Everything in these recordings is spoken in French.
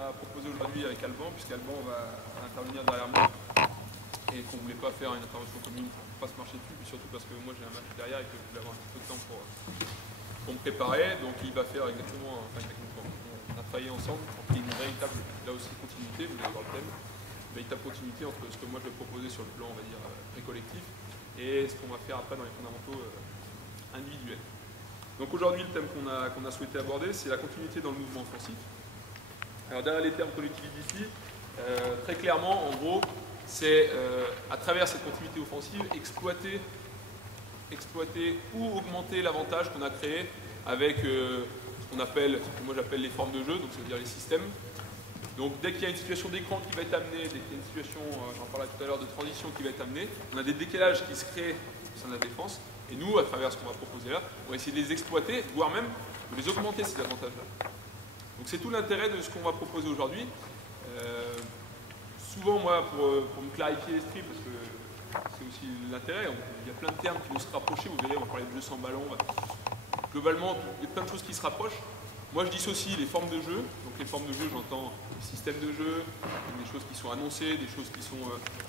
a proposé aujourd'hui avec Alban, puisqu'Alban va intervenir derrière moi et qu'on ne voulait pas faire une intervention commune pour ne pas se marcher dessus, puis surtout parce que moi j'ai un match derrière et que je voulais avoir un petit peu de temps pour me préparer. Donc il va faire exactement, on a travaillé ensemble pour qu'il y ait une véritable, là aussi, continuité, vous allez voir le thème, une véritable continuité entre ce que moi je vais proposer sur le plan, on va dire, pré-collectif et ce qu'on va faire après dans les fondamentaux individuels. Donc aujourd'hui, le thème qu'on a souhaité aborder, c'est la continuité dans le mouvement offensif. Alors derrière les termes qu'on utilise ici, très clairement, en gros, c'est à travers cette continuité offensive, exploiter ou augmenter l'avantage qu'on a créé avec ce qu'on appelle, ce que moi j'appelle les formes de jeu, donc c'est-à-dire les systèmes. Donc dès qu'il y a une situation d'écran qui va être amenée, dès qu'il y a une situation, j'en parlais tout à l'heure, de transition qui va être amenée, on a des décalages qui se créent au sein de la défense. Et nous, à travers ce qu'on va proposer là, on va essayer de les exploiter, voire même de les augmenter, ces avantages-là. Donc c'est tout l'intérêt de ce qu'on va proposer aujourd'hui. Souvent, moi, pour me clarifier l'esprit, parce que c'est aussi l'intérêt, il y a plein de termes qui vont se rapprocher, vous verrez, on va parler de jeu sans ballon. Globalement, il y a plein de choses qui se rapprochent. Moi, je dissocie les formes de jeu. Donc les formes de jeu, j'entends les systèmes de jeu, des choses qui sont annoncées, des choses qui sont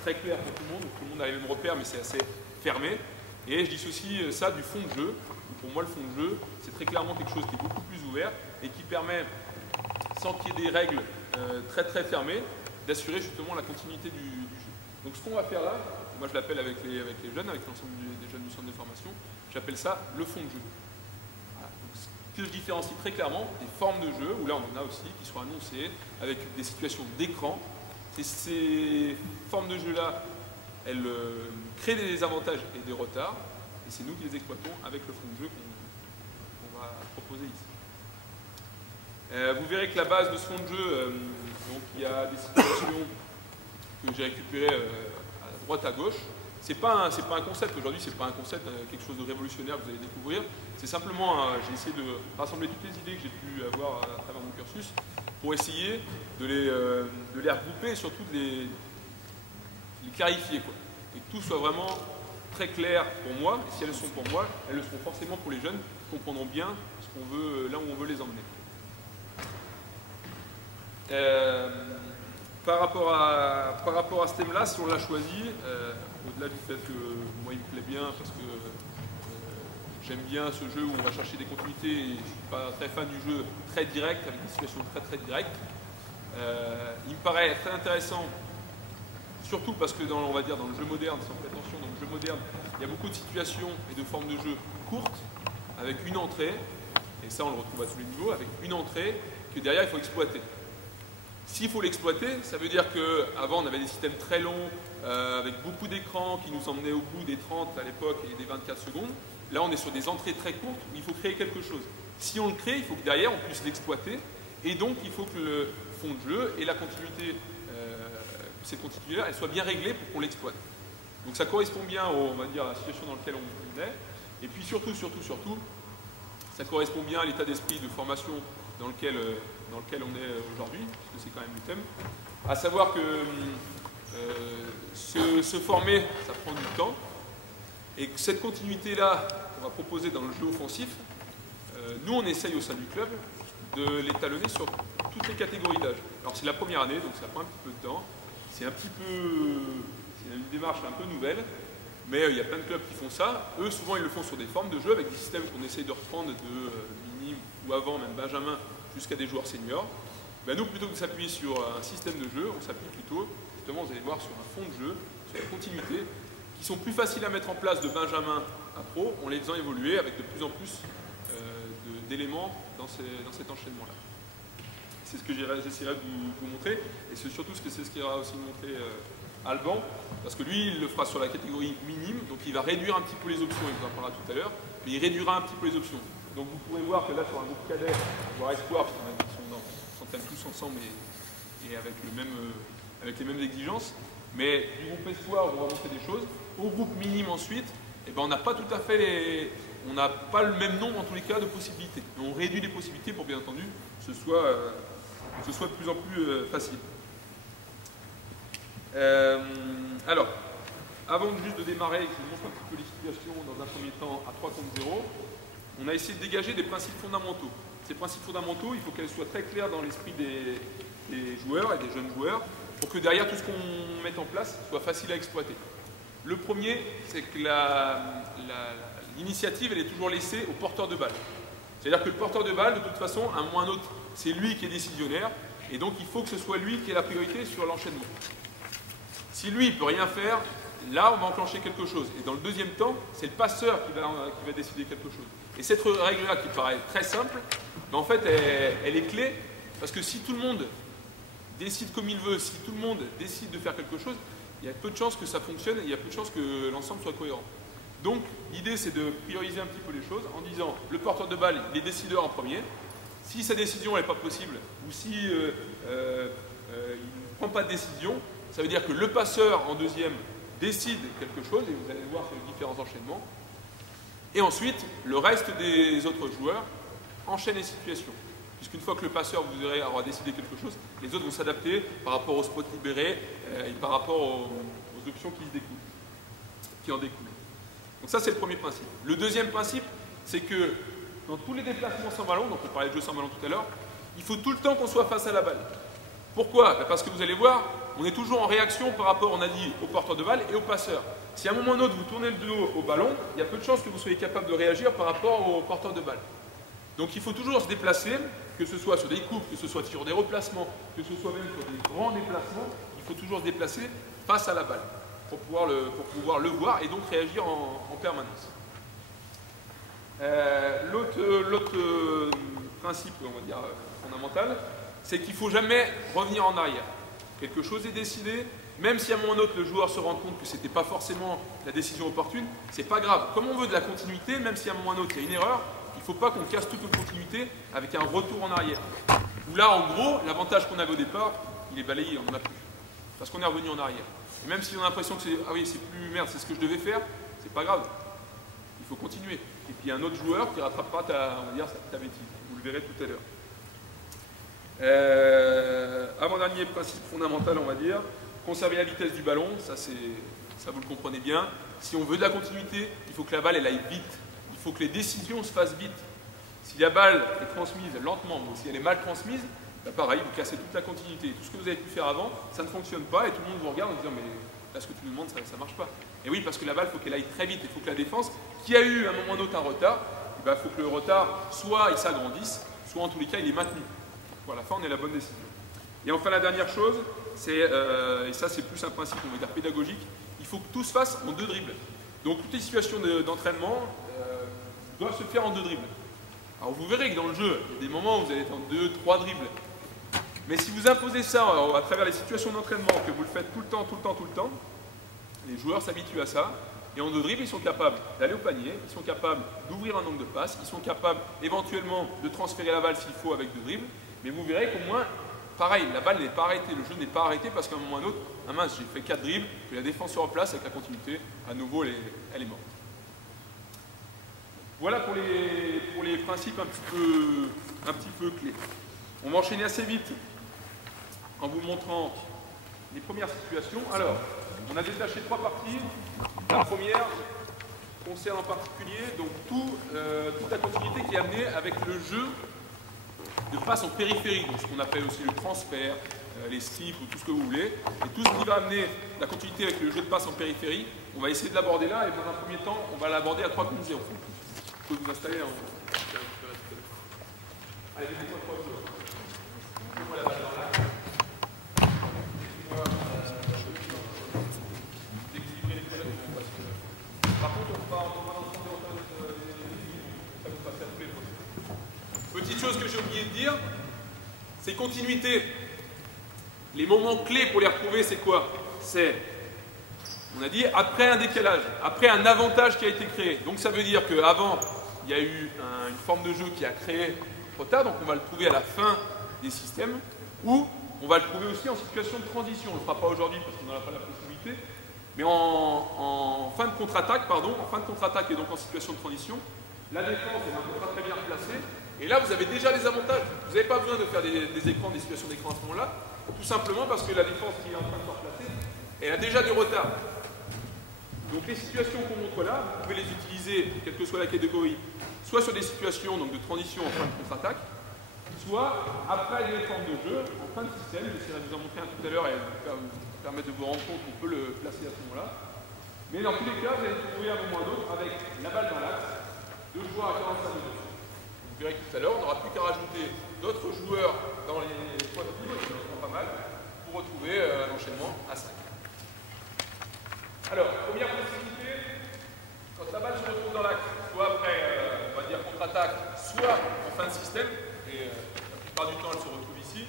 très claires pour tout le monde. Tout le monde a les mêmes repères, mais c'est assez fermé. Et je dissocie ça du fond de jeu. Pour moi, le fond de jeu, c'est très clairement quelque chose qui est beaucoup plus ouvert et qui permet, sans qu'il y ait des règles très très fermées, d'assurer justement la continuité du jeu. Donc ce qu'on va faire là, moi je l'appelle avec les jeunes, avec l'ensemble des jeunes du centre de formation, j'appelle ça le fond de jeu. Voilà. Donc, ce que je différencie très clairement des formes de jeu, où là on en a aussi, qui sont annoncées, avec des situations d'écran. Ces formes de jeu là, elles créent des avantages et des retards, et c'est nous qui les exploitons avec le fond de jeu qu'on va proposer ici. Vous verrez que la base de ce fond de jeu, donc il y a des situations que j'ai récupérées à droite à gauche. C'est pas un concept, aujourd'hui c'est pas un concept, quelque chose de révolutionnaire que vous allez découvrir. C'est simplement, j'ai essayé de rassembler toutes les idées que j'ai pu avoir à travers mon cursus pour essayer de les regrouper et surtout de les clarifier, quoi. Et que tout soit vraiment très clair pour moi, et si elles le sont pour moi, elles le seront forcément pour les jeunes qui comprendront bien ce qu'on veut, là où on veut les emmener. Par rapport à ce thème-là, si on l'a choisi, au-delà du fait que moi il me plaît bien parce que j'aime bien ce jeu où on va chercher des continuités et je ne suis pas très fan du jeu très direct, avec des situations très très directes, il me paraît très intéressant, surtout parce que on va dire dans le jeu moderne, sans prétention, dans le jeu moderne, il y a beaucoup de situations et de formes de jeu courtes, avec une entrée, et ça on le retrouve à tous les niveaux, avec une entrée que derrière il faut exploiter. S'il faut l'exploiter, ça veut dire qu'avant on avait des systèmes très longs, avec beaucoup d'écrans qui nous emmenaient au bout des 30 à l'époque et des 24 secondes. Là on est sur des entrées très courtes où il faut créer quelque chose. Si on le crée, il faut que derrière on puisse l'exploiter, et donc il faut que le fond de jeu et la continuité, cette continuité-là, elle soit bien réglée pour qu'on l'exploite. Donc ça correspond bien, on va dire, à la situation dans laquelle on est, et puis surtout, ça correspond bien à l'état d'esprit de formation dans lequel on est aujourd'hui, parce que c'est quand même le thème, à savoir que se former, ça prend du temps, et que cette continuité-là qu'on va proposer dans le jeu offensif, nous on essaye au sein du club de l'étalonner sur toutes les catégories d'âge. Alors c'est la première année, donc ça prend un petit peu de temps, c'est une démarche un peu nouvelle, mais il y a plein de clubs qui font ça. Eux, souvent, ils le font sur des formes de jeu avec des systèmes qu'on essaye de reprendre de mini ou avant, même Benjamin, jusqu'à des joueurs seniors. Ben nous, plutôt que de s'appuyer sur un système de jeu, on s'appuie plutôt, justement, vous allez voir, sur un fond de jeu, sur la continuité, qui sont plus faciles à mettre en place de Benjamin à Pro, en les faisant évoluer avec de plus en plus d'éléments dans cet enchaînement-là. C'est ce que j'essaierai de vous montrer, et c'est surtout ce qu'il va aussi montrer Alban, parce que lui, il le fera sur la catégorie minime, donc il va réduire un petit peu les options, il vous en parlera tout à l'heure, mais il réduira un petit peu les options. Donc vous pourrez voir que là, sur un groupe cadet, voire espoir, parce qu'on s'entraîne tous ensemble et avec les mêmes exigences, mais du groupe espoir, on va montrer des choses. Au groupe minime ensuite, eh ben, on n'a pas tout à fait on n'a pas le même nombre en tous les cas de possibilités. Mais on réduit les possibilités pour bien entendu que ce soit de plus en plus facile. Alors, avant juste de démarrer, je vous montre un petit peu les situations dans un premier temps à 3 contre 0. On a essayé de dégager des principes fondamentaux. Ces principes fondamentaux, il faut qu'elles soient très claires dans l'esprit des des joueurs et des jeunes joueurs pour que derrière tout ce qu'on mette en place soit facile à exploiter. Le premier, c'est que l'initiative, elle est toujours laissée au porteur de balle. C'est-à-dire que le porteur de balle, de toute façon, à un moment ou à un autre, c'est lui qui est décisionnaire, et donc il faut que ce soit lui qui ait la priorité sur l'enchaînement. Si lui, il ne peut rien faire, là, on va enclencher quelque chose. Et dans le deuxième temps, c'est le passeur qui va décider quelque chose. Et cette règle-là, qui paraît très simple, mais en fait, elle est clé, parce que si tout le monde décide comme il veut, si tout le monde décide de faire quelque chose, il y a peu de chances que ça fonctionne et il y a peu de chances que l'ensemble soit cohérent. Donc, l'idée, c'est de prioriser un petit peu les choses en disant, le porteur de balle, il est décideur en premier. Si sa décision n'est pas possible, ou si il ne prend pas de décision, ça veut dire que le passeur en deuxième décide quelque chose, et vous allez voir sur les différents enchaînements. Et ensuite, le reste des autres joueurs enchaînent les situations. Puisqu'une fois que le passeur vous aurez avoir décidé quelque chose, les autres vont s'adapter par rapport au spot libéré et par rapport aux options qui en découlent. Donc ça, c'est le premier principe. Le deuxième principe, c'est que dans tous les déplacements sans ballon, donc on parlait de jeu sans ballon tout à l'heure, il faut tout le temps qu'on soit face à la balle. Pourquoi? Parce que vous allez voir, on est toujours en réaction par rapport, on a dit, au porteur de balle et au passeur. Si à un moment ou à un autre, vous tournez le dos au ballon, il y a peu de chances que vous soyez capable de réagir par rapport au porteur de balle. Donc il faut toujours se déplacer, que ce soit sur des coupes, que ce soit sur des replacements, que ce soit même sur des grands déplacements, il faut toujours se déplacer face à la balle pour pouvoir le voir et donc réagir en permanence. L'autre principe, on va dire, fondamental, c'est qu'il ne faut jamais revenir en arrière. Quelque chose est décidé, même si à un moment ou à un autre le joueur se rend compte que ce n'était pas forcément la décision opportune, c'est pas grave. Comme on veut de la continuité, même si à un moment ou à un autre il y a une erreur, il ne faut pas qu'on casse toute notre continuité avec un retour en arrière. Où là, en gros, l'avantage qu'on avait au départ, il est balayé, on n'en a plus. Parce qu'on est revenu en arrière. Et même si on a l'impression que c'est ah oui, c'est plus merde, c'est ce que je devais faire, c'est pas grave. Il faut continuer. Et puis il y a un autre joueur qui rattrapera ta bêtise. Vous le verrez tout à l'heure. Avant-dernier principe fondamental, on va dire, conserver la vitesse du ballon, ça vous le comprenez bien. Si on veut de la continuité, il faut que la balle elle aille vite. Il faut que les décisions se fassent vite. Si la balle est transmise lentement, ou si elle est mal transmise, bah pareil, vous cassez toute la continuité. Tout ce que vous avez pu faire avant, ça ne fonctionne pas et tout le monde vous regarde en disant mais là ce que tu nous demandes, ça ne marche pas. Et oui, parce que la balle, il faut qu'elle aille très vite. Il faut que la défense, qui a eu à un moment ou à un autre un retard, il faut que le retard, soit il s'agrandisse, soit en tous les cas il est maintenu. Pour la fin, on est la bonne décision. Et enfin, la dernière chose, c'est, et ça c'est plus un principe, on va dire pédagogique, il faut que tout se fasse en 2 dribbles. Donc toutes les situations d'entraînement doivent se faire en 2 dribbles. Alors vous verrez que dans le jeu, il y a des moments où vous allez être en 2, 3 dribbles. Mais si vous imposez ça à travers les situations d'entraînement, que vous le faites tout le temps, les joueurs s'habituent à ça. Et en 2 dribbles, ils sont capables d'aller au panier, ils sont capables d'ouvrir un angle de passe, ils sont capables éventuellement de transférer la balle s'il faut avec 2 dribbles. Mais vous verrez qu'au moins, pareil, la balle n'est pas arrêtée, le jeu n'est pas arrêté parce qu'à un moment ou à un autre, ah mince, j'ai fait 4 dribbles, que la défense se replace avec la continuité, à nouveau, elle est morte. Voilà pour les principes un petit peu clés. On va enchaîner assez vite en vous montrant les premières situations. Alors, on a détaché 3 parties. La première concerne en particulier donc, toute la continuité qui est amenée avec le jeu de passe en périphérie, donc ce qu'on appelle aussi le transfert, les strips ou tout ce que vous voulez. Et tout ce qui va amener la continuité avec le jeu de passe en périphérie, on va essayer de l'aborder là et dans un premier temps, on va l'aborder à 3 contre 0. Vous pouvez vous installer en... Allez, mettez-moi 3 joueurs. Mettez-moi la balle dans l'axe. D'équilibrer les problèmes. Par contre, on va dans le sens ça vous passe à tous les postes. Petite chose que j'ai oublié de dire, c'est continuité. Les moments clés pour les retrouver, c'est quoi? C'est, on a dit, après un décalage, après un avantage qui a été créé. Donc ça veut dire qu'avant, il y a eu une forme de jeu qui a créé trop tard, donc on va le trouver à la fin des systèmes, ou on va le trouver aussi en situation de transition. On ne le fera pas aujourd'hui parce qu'on n'en a pas la possibilité, mais en fin de contre-attaque, et donc en situation de transition, la défense est un peu pas très bien placée, et là vous avez déjà des avantages. Vous n'avez pas besoin de faire des écrans, des situations d'écran à ce moment-là, tout simplement parce que la défense qui est en train de se replacer, elle a déjà du retard. Donc les situations qu'on montre là, vous pouvez les utiliser, quelle que soit la catégorie, soit sur des situations donc, de transition en fin de contre-attaque, soit après des formes de jeu, en fin de système, j'essaierai de vous en montrer un tout à l'heure et vous permettre de vous rendre compte qu'on peut le placer à ce moment-là. Mais dans tous les cas, vous allez vous trouver à un moment ou à un autre avec la balle dans l'axe, 2 joueurs à 45 degrés. Vous verrez que tout à l'heure, on n'aura plus qu'à rajouter d'autres joueurs dans les points de pivot, qui sont pas mal, pour retrouver un enchaînement à 5. Alors, première possibilité, quand la balle se retrouve dans l'axe, soit après, on va dire, contre-attaque, soit en fin de système, et la plupart du temps, elle se retrouve ici,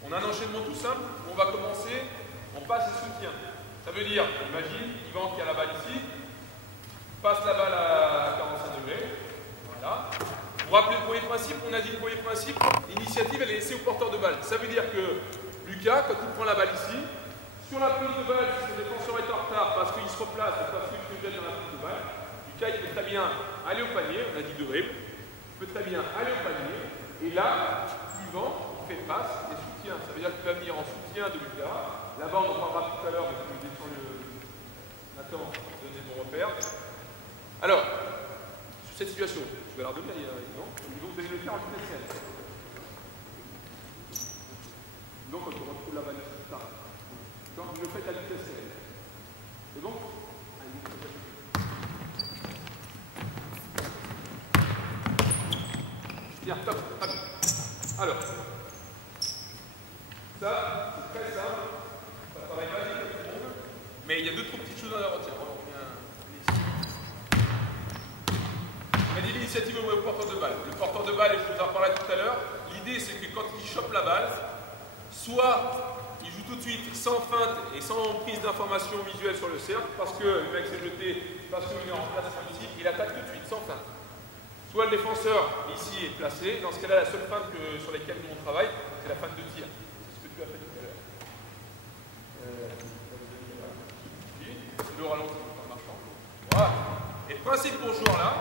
on a un enchaînement tout simple où on va commencer, on passe et soutient. Ça veut dire, imagine, Yvan qui a la balle ici, passe la balle à 45 degrés, voilà. Vous vous rappelez le premier principe, on a dit le premier principe, l'initiative elle est laissée au porteur de balle. Ça veut dire que Lucas, quand il prend la balle ici, sur la prise de balle, si le défenseur est en retard parce qu'il se replace et parce qu'il se jette dans la prise de balle, Lucas il peut très bien aller au panier, on a dit 2 dribbles, il peut très bien aller au panier, et là, Yvan, il fait passe et soutien. Ça veut dire qu'il va venir en soutien de Lucas. Là-bas, on en parlera tout à l'heure, mais je descends Nathan, donner mon repère. Alors, sur cette situation, je vais la redonner, non, vous allez le faire en vitesse L. Donc, quand on retrouve la balle ici, ça. Donc, vous le faites à vitesse L. C'est bon? Bien, top, très bien. Alors, ça, c'est très simple. Ça paraît basique à tout le monde, mais il y a 2-3 petites choses à retenir. On a dit l'initiative au porteur de balle. Le porteur de balle, je vous en parlais tout à l'heure, l'idée c'est que quand il chope la balle, soit il joue tout de suite sans feinte et sans prise d'information visuelle sur le cercle, parce que le mec s'est jeté, parce qu'il est en place ici, il attaque tout de suite, sans feinte. Soit le défenseur ici est placé, dans ce cas-là, la seule feinte sur laquelle nous on travaille, c'est la feinte de tir. C'est ce que tu as fait tout à l'heure. Le ralenti en marchant. Voilà. Et le principe pour ce joueur-là,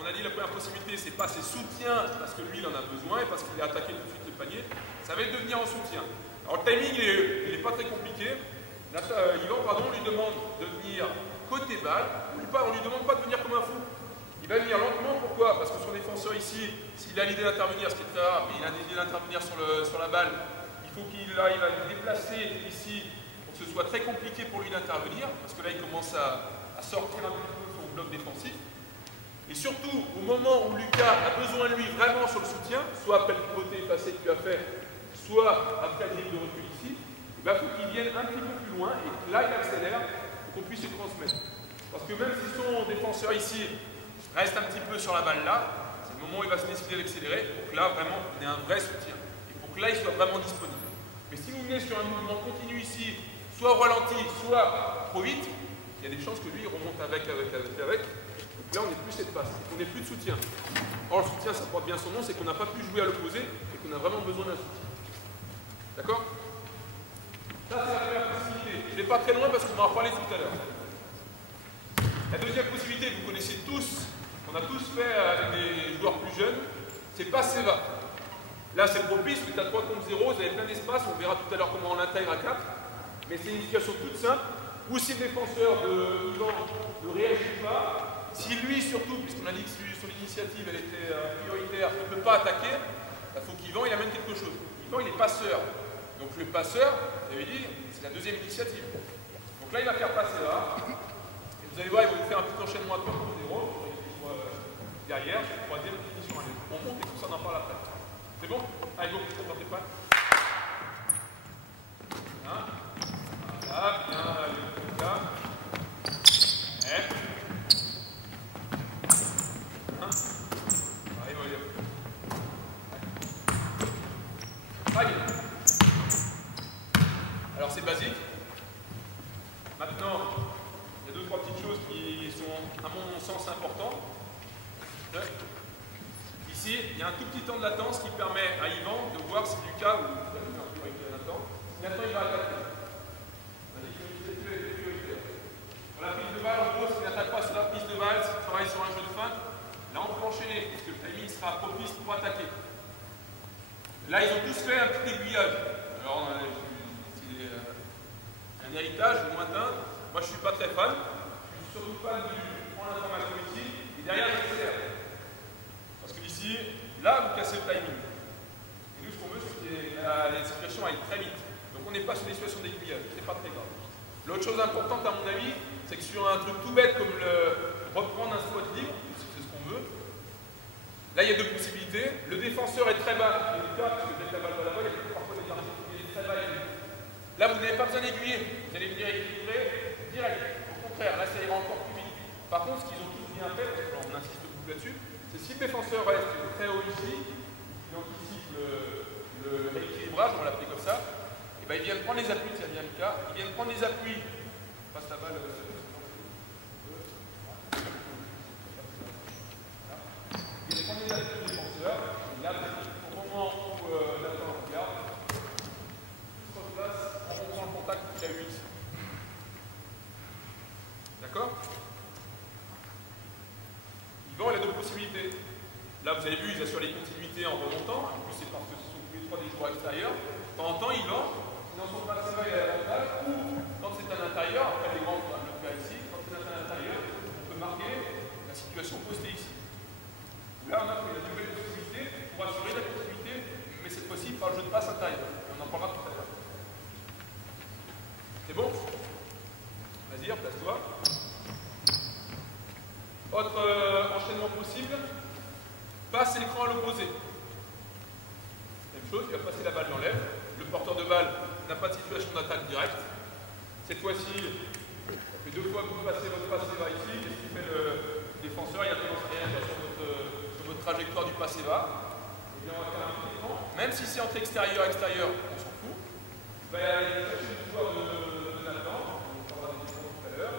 on a dit la première possibilité, c'est pas ses soutiens parce que lui il en a besoin et parce qu'il a attaqué tout de suite le panier. Ça va être de venir en soutien. Alors le timing il est pas très compliqué. Yvan, pardon, lui demande de venir côté balle. On lui demande pas de venir comme un fou. Il va venir lentement. Pourquoi? Parce que son défenseur ici, s'il a l'idée d'intervenir, ce qui est très rare, mais il a l'idée d'intervenir sur la balle, il faut qu'il arrive à le déplacer ici pour que ce soit très compliqué pour lui d'intervenir, parce que là il commence à sortir un petit peu son bloc défensif. Et surtout, au moment où Lucas a besoin de lui vraiment sur le soutien, soit après le pivoté effacé que tu as fait, soit après le dribble de recul ici, il faut qu'il vienne un petit peu plus loin et que là il accélère pour qu'on puisse se transmettre. Parce que même si son défenseur ici reste un petit peu sur la balle là, c'est le moment où il va se décider d'accélérer pour que là vraiment on ait un vrai soutien. Et pour que là il soit vraiment disponible. Mais si vous venez sur un mouvement continu ici, soit au ralenti, soit trop vite, il y a des chances que lui il remonte avec. Donc là on n'est plus cette passe, on n'est plus de soutien. Or le soutien ça porte bien son nom, c'est qu'on n'a pas pu jouer à l'opposé et qu'on a vraiment besoin d'un soutien. D'accord? Ça c'est la première possibilité. Je ne vais pas très loin parce qu'on va en reparler tout à l'heure. La deuxième possibilité, vous connaissez tous, qu'on a tous fait avec des joueurs plus jeunes, c'est passe et va. Là c'est propice, vous êtes à 3 contre 0, vous avez plein d'espace, on verra tout à l'heure comment on l'intègre à 4. Mais c'est une situation toute simple, où si le défenseur de Yvan ne réagit pas, si lui surtout, puisqu'on a dit que son initiative elle était prioritaire, ne peut pas attaquer, il faut qu'Yvan il amène quelque chose. Yvan il est passeur. Donc le passeur, ça veut dire, c'est la deuxième initiative. Donc là il va faire passer là, et vous allez voir, il va vous faire un petit enchaînement à 3 contre 0, derrière, troisième position. On monte et tout ça on en parle après. C'est bon? Allez go, tentez pas. Voilà, bien, le là. Alors c'est basique. Maintenant, il y a 2-3 petites choses qui sont à mon sens importantes. Ici, il y a un tout petit temps de latence qui permet à Yvan de voir si Lucas ou Nathan il va attaquer. Sur la piste de balle, en gros, s'il n'attaque pas sur la piste de balle, s'il travaille sur un jeu de feinte, là on peut enchaîner, parce que le timing sera propice pour attaquer. Là, ils ont tous fait un petit aiguillage. Alors, c'est un héritage lointain. Moi, je ne suis pas très fan. Je suis surtout fan du prendre l'information ici, et derrière, j'accélère. Parce que ici, là, vous cassez le timing. la situation aille très vite. Donc on n'est pas sur des situations d'aiguillage, c'est pas très grave. L'autre chose importante à mon avis, c'est que sur un truc tout bête comme reprendre un squat libre, c'est ce qu'on veut, là il y a deux possibilités. Le défenseur est très bas, il est parce que dès que la balle va là-bas, il y a parfois des articles qui est très bas. Là vous n'avez pas besoin d'aiguiller, vous allez venir équilibrer direct. Au contraire, là ça ira encore plus vite. Par contre, ce qu'ils ont tous bien fait, parce qu'on insiste beaucoup là-dessus, c'est si le défenseur reste très haut ici, il anticipe le rééquilibrage, on va l'appeler comme ça, et ben il vient de prendre les appuis, c'est bien le cas, il vient de prendre les appuis, je passe la balle, il vient de prendre les appuis du défenseur, et là, au moment où Nathan regarde, il se replace en montrant le contact qu'il a eu ici. D'accord? Yvan, il a deux possibilités. Là, vous avez vu, ils assurent les continuités en remontant. En plus, c'est parce que ce sont tous les trois des joueurs extérieurs. De temps en temps, Yvan, dans son passé bas, il a l'avantage. Ou, quand c'est à l'intérieur, après les grands, on va le faire ici. Quand c'est à l'intérieur, on peut marquer la situation postée ici. Là, on a pris la nouvelle possibilité pour assurer la continuité, mais cette fois-ci par le jeu de passe intérieur. On en parlera tout à l'heure. C'est bon? Vas-y, replace-toi. Autre enchaînement possible, passe l'écran à l'opposé. Même chose, il va passer la balle dans l'air. Le porteur de balle n'a pas de situation d'attaque directe. Cette fois-ci, ça fait deux fois que vous passez votre passe va ici. Qu'est-ce qu'il fait le défenseur? Il a tendance à réagir sur votre trajectoire du passe va. Et bien, on va faire un petit écran. Même si c'est entre extérieur, on s'en fout. Il va aller chercher le joueur de Nathan. On parlera des défenses tout à l'heure.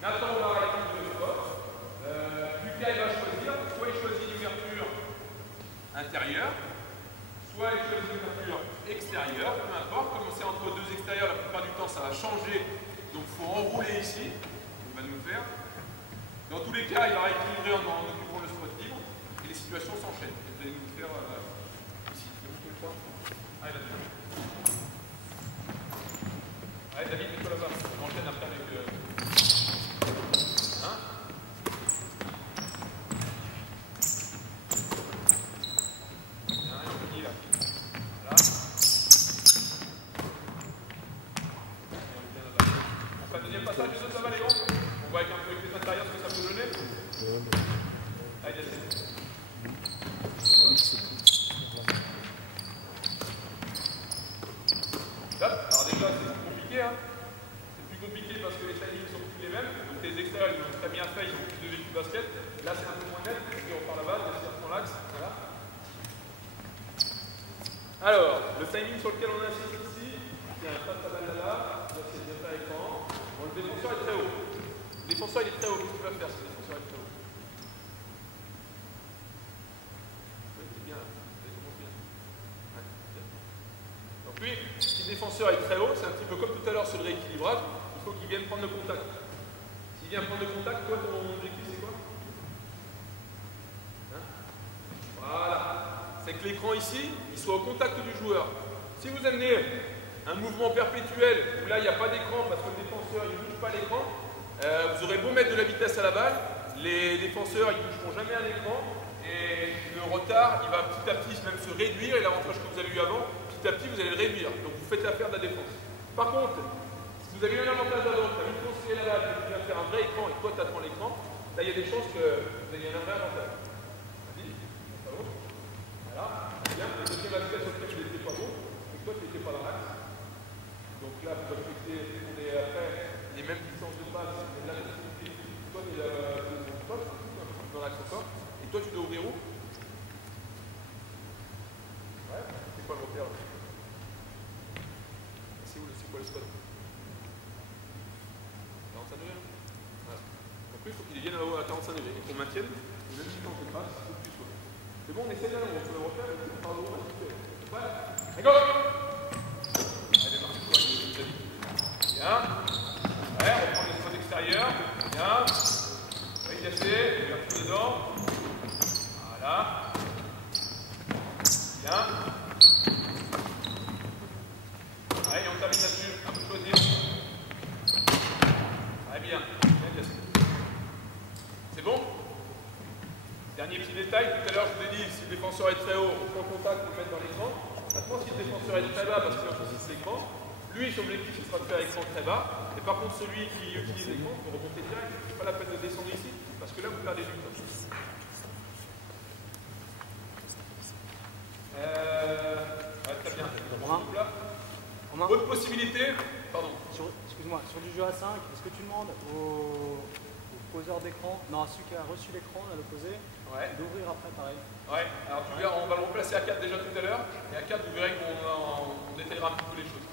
Nathan va arrêter le spot. Lucas il va choisir, soit il choisit l'ouverture intérieure, soit il choisit l'ouverture extérieure, peu importe. Comme c'est entre deux extérieurs, la plupart du temps ça va changer, donc il faut enrouler ici, il va nous le faire. Dans tous les cas, il va rééquilibrer en occupant le spot libre, et les situations s'enchaînent. Vous allez nous le faire ici. Allez, David. Allez, David, mets-toi là-bas. On enchaîne après avec... Alors, le timing sur lequel on insiste ici, c'est un passe à balle là, c'est bien fait à l'écran. Bon, le défenseur est très haut. Le défenseur il est très haut, qu'est-ce qu'il va faire si le défenseur est très haut? Oui, c'est bien, donc lui, si le défenseur est très haut, c'est un petit peu comme tout à l'heure sur le rééquilibrage, il faut qu'il vienne prendre le contact. S'il vient prendre le contact, toi ton objectif c'est quoi? Hein? Voilà. C'est que l'écran ici, il soit au contact du joueur. Si vous amenez un mouvement perpétuel où là il n'y a pas d'écran parce que le défenseur il ne bouge pas l'écran, vous aurez beau mettre de la vitesse à la balle, les défenseurs ils ne bougeront jamais à l'écran et le retard il va petit à petit même se réduire et l'avantage que vous avez eu avant, petit à petit vous allez le réduire. Donc vous faites affaire de la défense. Par contre, si vous avez eu un avantage avant, tu as vite construit la balle, tu viens faire un vrai écran et toi tu attends l'écran, là il y a des chances que vous ayez un vrai avantage. Voilà, bien. Le deuxième aspect sur lequel il n'était pas bon, c'est que toi tu n'étais pas dans l'axe. Donc là, vous respectez après les mêmes distances de passe, mais là, toi tu es dans l'axe encore. Et toi tu dois ouvrir où? Ouais, c'est quoi le repère? C'est quoi le spot? 45 degrés. Voilà. Donc lui, il faut qu'il vienne à 45 degrés et qu'on maintienne le même distance de passe au plus souvent. C'est bon, on essaie là, on peut le refaire, on parle au reste. Allez, go! Allez, marque-toi, David. Bien. Ouais, on reprend les spots extérieurs. Bien. Oui, casser, ouverture dedans. Voilà. Bien. Allez, on termine là-dessus. Un peu de choisir. Très bien. Bien cassé. C'est bon? Dernier petit détail, tout à l'heure je vous ai dit, si le défenseur est très haut, on prend contact, on le met dans l'écran. Maintenant, si le défenseur est très bas parce qu'il utilise l'écran, lui, son objectif, ce sera de faire l'écran très bas. Et par contre, celui qui utilise l'écran peut remonter direct. C'est pas la peine de descendre ici, parce que là, vous perdez du temps. Très bien. Autre possibilité, pardon. Excuse-moi, sur du jeu à 5, est-ce que tu demandes au poseur d'écran, non, à celui qui a reçu l'écran, à l'opposé, d'ouvrir après pareil? Ouais, alors tu verras, on va le replacer à 4 déjà tout à l'heure, et à 4, vous verrez qu'on détaillera un petit peu les choses.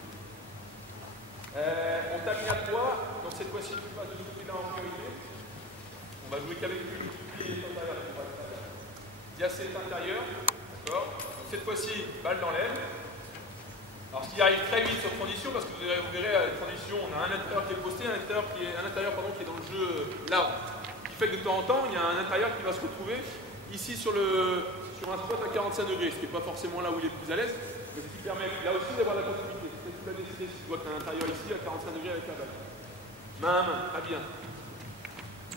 On termine à 3, donc cette fois-ci, tu passes de ce côté-là en priorité. On va jouer qu'avec lui, il est intérieur. Diacé est intérieur, d'accord. Cette fois-ci, balle dans l'aile. Alors ce qui arrive très vite sur transition, parce que vous verrez à la transition, on a un intérieur qui est posté, un intérieur qui est dans le jeu là. Ce qui fait que de temps en temps, il y a un intérieur qui va se retrouver ici sur un spot à 45 degrés, ce qui n'est pas forcément là où il est le plus à l'aise, mais ce qui permet là aussi d'avoir la continuité. C'est ce que tu vas décider si tu vois que tu as un intérieur ici à 45 degrés avec la balle. Main à main, très bien.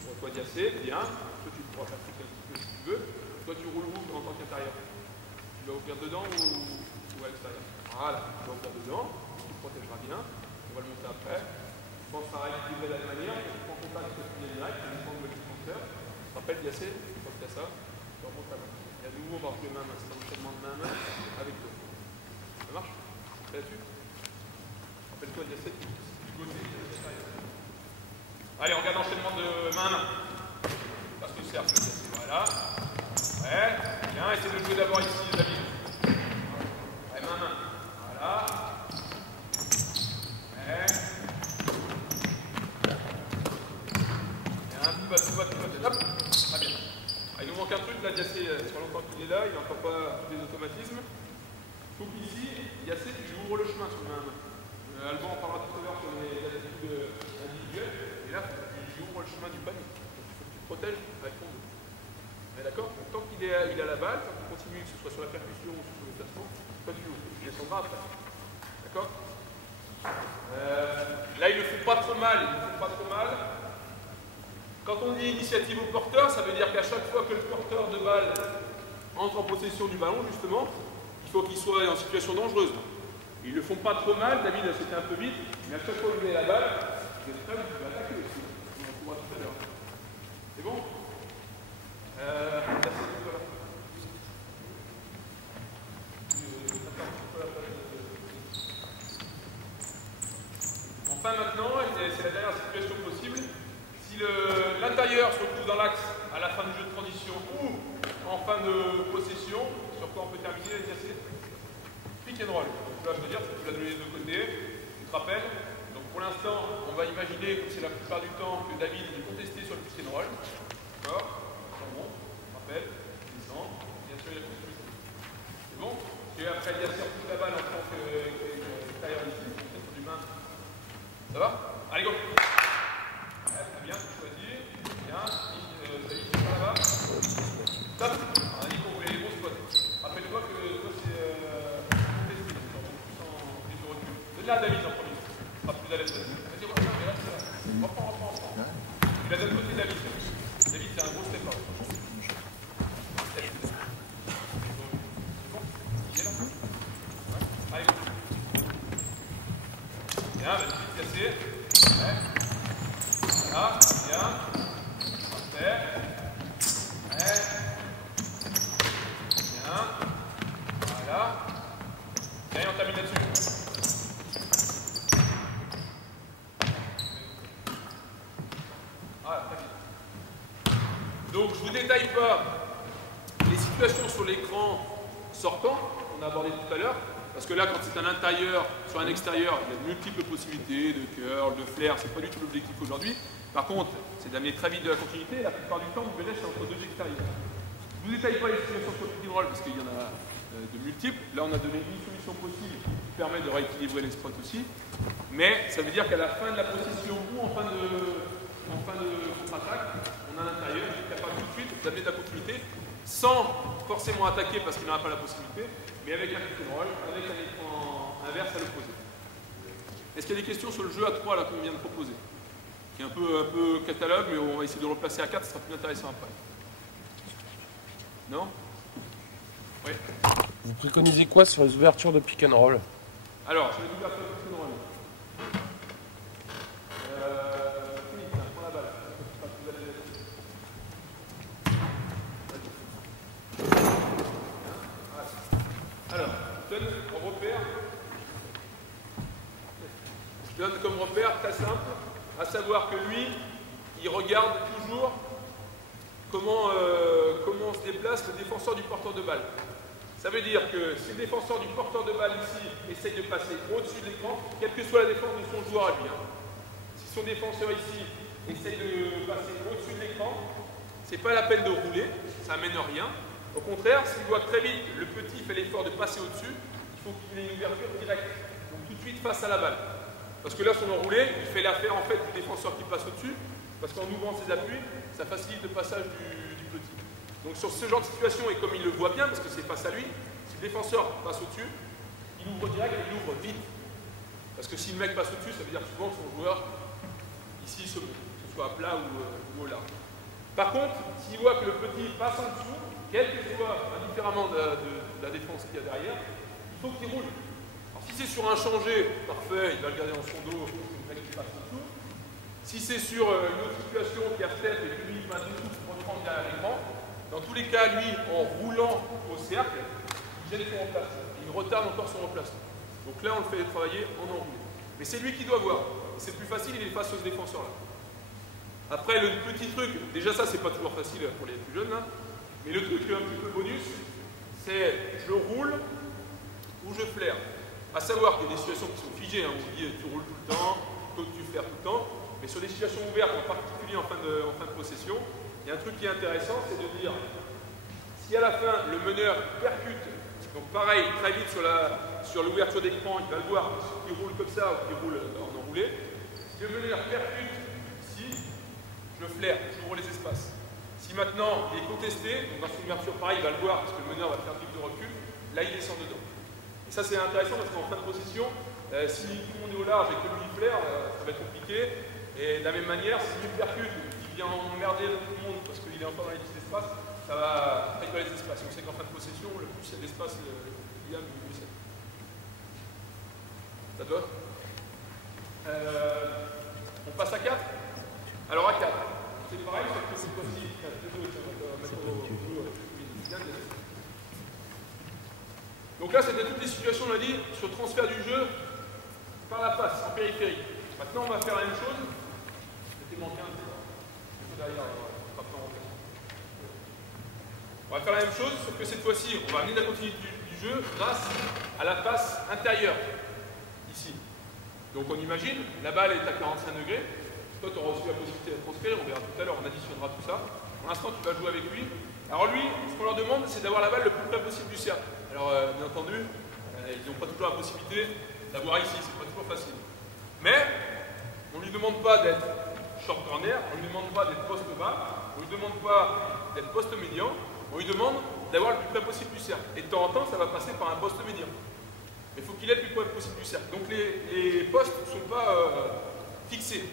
Bon, toi Diacé, bien. Toi tu pourras faire tout un petit peu si tu veux. Toi tu roules où en tant qu'intérieur? Tu vas ouvrir dedans ou à l'extérieur? Voilà, tu vas ouvrir dedans, tu te protégeras bien. On va le monter après. Je pense à rééquilibrer de la même manière. Tu prends contact avec le pilier direct, tu descends le défenseur. Tu te rappelles Diacé, une fois que tu as ça, tu remontes la main. Et à nouveau, on va jouer main à main. C'est un enchaînement de main à main avec toi. Ça marche? Tu es là-dessus? Rappelle-toi Diacé, du côté de l'extérieur. Allez, on regarde l'enchaînement de main à main. Passe le cercle, Diacé. Voilà. Ouais, bien. Essaye de jouer d'abord ici, les amis. Ouais, main à main. Voilà. Ouais. Bien, tout va. Hop. Très bien. Ah, il nous manque un truc, là, Diacé, sur longtemps qu'il est là, il n'a encore pas tous les automatismes. Il faut qu'ici, Diacé, tu ouvres le chemin sur le main à main. Alban en parlera tout à l'heure sur les attitudes individuelles. Et là, tu ouvres le chemin du panier. Il faut que tu te protèges avec ton dos. On est d'accord? Tant qu'il est à la balle, tant qu'il continue, que ce soit sur la percussion ou sur le placement, toi tu ouvres. Il descendra après. D'accord? Là, ils ne font pas trop mal. Quand on dit initiative au porteur, ça veut dire qu'à chaque fois que le porteur de balle entre en possession du ballon, justement, il faut qu'il soit en situation dangereuse. Ils ne le font pas trop mal, David a sauté un peu vite, mais à chaque fois que vous avez la balle, vous êtes prêt, vous pouvez attaquer aussi. On en trouvera tout à l'heure. C'est bon? Enfin maintenant, c'est la dernière situation possible. Si l'intérieur se retrouve dans l'axe à la fin du jeu de transition ou en fin de possession, sur quoi on peut terminer, Diacé? Pick and roll. Donc là, je veux dire, tu l'as donné des deux côtés. Tu te rappelles? Donc pour l'instant, on va imaginer, comme c'est la plupart du temps, que David est contesté sur le pick and roll. D'accord? On monte, on rappelle, on descend, bien sûr, il y a continuité. C'est bon? Et après, Diacé repousse la balle en tant qu'extérieur ici, c'est sur du main. Ça va? Allez, go! Ouais, très bien, tu choisis. Bien, David, tu vas là-bas. Stop! On a dit qu'on voulait les bons spots. Rappelle-toi que toi, c'est contesté. Donne-la à David en premier. Tu seras plus à l'aise. Vas-y, reprends, mais là, c'est là. Reprends. Tu la donnes côté David. David, c'est un gros step up. C'est bon? Il est là? Ouais. Allez, go! Bien, vas-y, Diacé. Ouais. Voilà, bien. Parfait. Ouais. Bien. Voilà. Bien, et on termine là-dessus. Voilà, très bien. Donc, je ne vous détaille pas les situations sur l'écran sortant qu'on a abordé tout à l'heure. Parce que là, quand c'est un intérieur sur un extérieur, il y a de multiples possibilités de curl, de flair, c'est pas du tout l'objectif aujourd'hui. Par contre, c'est d'amener très vite de la continuité. La plupart du temps, vous verrez, c'est entre deux extérieurs. Je ne vous détaille pas les situations sur le pick and roll parce qu'il y en a de multiples. Là, on a donné une solution possible qui permet de rééquilibrer les spots aussi. Mais ça veut dire qu'à la fin de la possession ou en fin de contre-attaque, on a l'intérieur qui est capable tout de suite d'amener de la continuité sans forcément attaquer parce qu'il n'aura pas la possibilité, mais avec un pick and roll, avec un écran inverse à l'opposé. Est-ce qu'il y a des questions sur le jeu à 3 là qu'on vient de proposer? Qui est un peu catalogue, mais on va essayer de le replacer à 4, ce sera plus intéressant après. Non? Oui. Vous préconisez quoi sur les ouvertures de pick and roll? Alors, sur les ouvertures de pick and roll. Philippe, prends la balle. Alors, je donne en repère. Je donne comme repère très simple, à savoir que lui, il regarde toujours comment se déplace le défenseur du porteur de balle. Ça veut dire que si le défenseur du porteur de balle ici essaye de passer au-dessus de l'écran, quelle que soit la défense de son joueur à lui, si son défenseur ici essaye de passer au-dessus de l'écran, c'est pas la peine de rouler, ça amène rien. Au contraire, s'il voit que très vite le petit fait l'effort de passer au-dessus, il faut qu'il ait une ouverture directe, donc tout de suite face à la balle. Parce que là, son enroulé, il fait l'affaire en fait du défenseur qui passe au-dessus, parce qu'en ouvrant ses appuis, ça facilite le passage du petit. Donc sur ce genre de situation, et comme il le voit bien, parce que c'est face à lui, si le défenseur passe au-dessus, il ouvre direct et il ouvre vite. Parce que si le mec passe au-dessus, ça veut dire que souvent son joueur, ici, se monte, que ce soit à plat ou au large. Par contre, s'il voit que le petit passe en dessous, quel que soit, indifféremment de la défense qu'il y a derrière, il faut qu'il roule. Alors si c'est sur un changé, parfait, il va le garder dans son dos, le mec qui passe en dessous. Si c'est sur une autre situation qui a step et que lui, il passe dessous pour prendre derrière l'écran, dans tous les cas, lui, en roulant au cercle, il gêne son remplacement. Il retarde encore son remplacement. Donc là, on le fait travailler en enroulé. Mais c'est lui qui doit voir. C'est plus facile, il est face aux défenseurs là. Après, le petit truc, déjà ça, c'est pas toujours facile pour les plus jeunes, là, mais le truc un petit peu bonus, c'est je roule ou je flaire. À savoir qu'il y a des situations qui sont figées, on dit tu roules tout le temps, d'autres tu flaires tout le temps, mais sur des situations ouvertes, en particulier en fin de possession, il y a un truc qui est intéressant, c'est de dire, si à la fin, le meneur percute, donc pareil, très vite sur l'ouverture d'écran, il va le voir, qu'il roule comme ça ou qu'il roule en enroulé, si le meneur percute ici, je flaire, j'ouvre les espaces. Si maintenant il est contesté, donc dans son ouverture pareil, il va le voir parce que le meneur va faire un type de recul, là il descend dedans. Et ça c'est intéressant parce qu'en fin de possession, si tout le monde est au large et que lui flaire, ça va être compliqué. Et de la même manière, si lui percute, il vient emmerder tout le monde parce qu'il est encore dans les petits espaces, ça va réduire les espaces. On sait qu'en fin de possession, le plus il y a d'espace, il y a, le mieux c'est. Ça te va on passe à 4. Alors à 4. C'est pareil, sauf que cette fois-ci, donc là, c'était toutes les situations, on l'a dit, sur transfert du jeu par la passe, en périphérie. Maintenant, on va faire la même chose. C'était manqué un peu derrière, on va faire la même chose, sauf que cette fois-ci, on va amener la continuité du jeu grâce à la passe intérieure, ici. Donc on imagine, la balle est à 45 degrés. Toi, tu auras aussi la possibilité de transférer, on verra tout à l'heure, on additionnera tout ça. Pour l'instant, tu vas jouer avec lui. Alors lui, ce qu'on leur demande, c'est d'avoir la balle le plus près possible du cercle. Alors, bien entendu, ils n'ont pas toujours la possibilité d'avoir ici, c'est pas toujours facile. Mais, on ne lui demande pas d'être short corner, on ne lui demande pas d'être poste bas, on ne lui demande pas d'être poste médian, on lui demande d'avoir le plus près possible du cercle. Et de temps en temps, ça va passer par un poste médian. Mais il faut qu'il ait le plus près possible du cercle. Donc les postes ne sont pas fixés.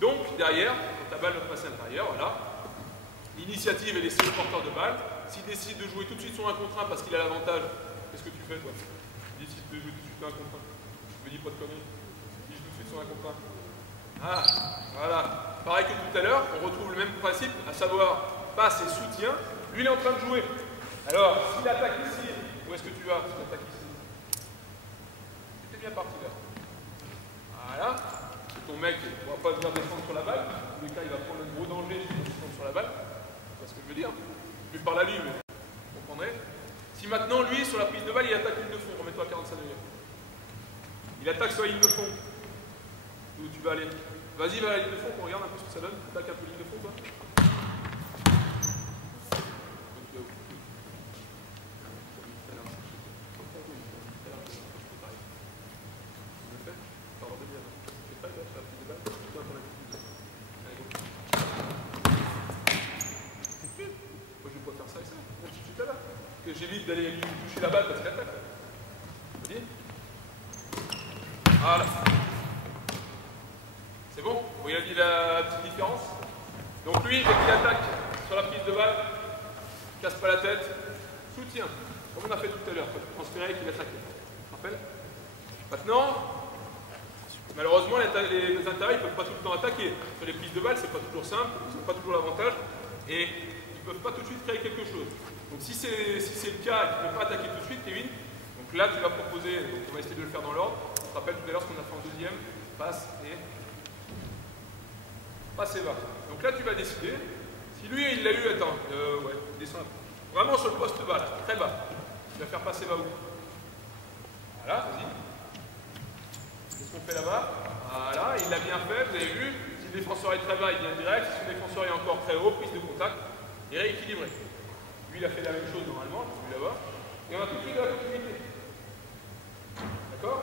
Donc, derrière, quand ta balle va passer à l'intérieur, voilà, l'initiative est laissée au porteur de balle. S'il décide de jouer tout de suite sur un contre 1 parce qu'il a l'avantage, qu'est-ce que tu fais, toi? Il décide de jouer tout de suite sur un contre 1. Je me dis pas de conneries. Il joue tout de suite sur un contre 1. Ah, voilà. Pareil que tout à l'heure, on retrouve le même principe, à savoir passe et soutien. Lui, il est en train de jouer. Alors, s'il attaque ici, où est-ce que tu vas? S'il attaque ici. C'était bien parti là. Voilà. Ton mec ne pourra pas venir défendre sur la balle. Dans tous les cas, il va prendre un gros danger si il défend sur la balle. C'est ce que je veux dire. Je lui parle à lui, mais vous comprendrez. Si maintenant, lui, sur la prise de balle, il attaque ligne de fond, remets-toi à 45 degrés. Il attaque sur la ligne de fond. Où tu vas aller? Vas-y, va à la ligne de fond, qu'on regarde un peu ce que ça donne. Attaque un peu ligne de fond, toi. J'évite d'aller lui toucher la balle parce qu'il attaque. Vous voyez? Voilà. C'est bon? Vous voyez la petite différence? Donc lui, dès qu'il attaque sur la prise de balle, casse pas la tête, soutien. comme on a fait tout à l'heure, quand tu transférais et qu'il attaquait. Tu te rappelles? Maintenant, malheureusement, les intérieurs ne peuvent pas tout le temps attaquer. Sur les prises de balles, c'est pas toujours simple, ils n'ont pas toujours l'avantage, et ils ne peuvent pas tout de suite créer quelque chose. Donc si c'est le cas, qu'ils ne peuvent pas attaquer tout de suite, Kevin, donc là tu vas proposer, donc on va essayer de le faire dans l'ordre. Tu te rappelles tout à l'heure ce qu'on a fait en deuxième, passe et va. Donc là tu vas décider, si lui il l'a eu, attends, ouais, descend vraiment sur le poste bas, là, très bas. Tu vas faire passer va où? Voilà, vas-y. Qu'est-ce qu'on fait là-bas? Voilà, il l'a bien fait, vous avez vu. Si le défenseur est très bas, il vient direct. Si le défenseur est encore très haut, prise de contact et rééquilibré. Lui, il a fait la même chose normalement, lui là-bas. Et on a tout de suite de la continuité. D'accord?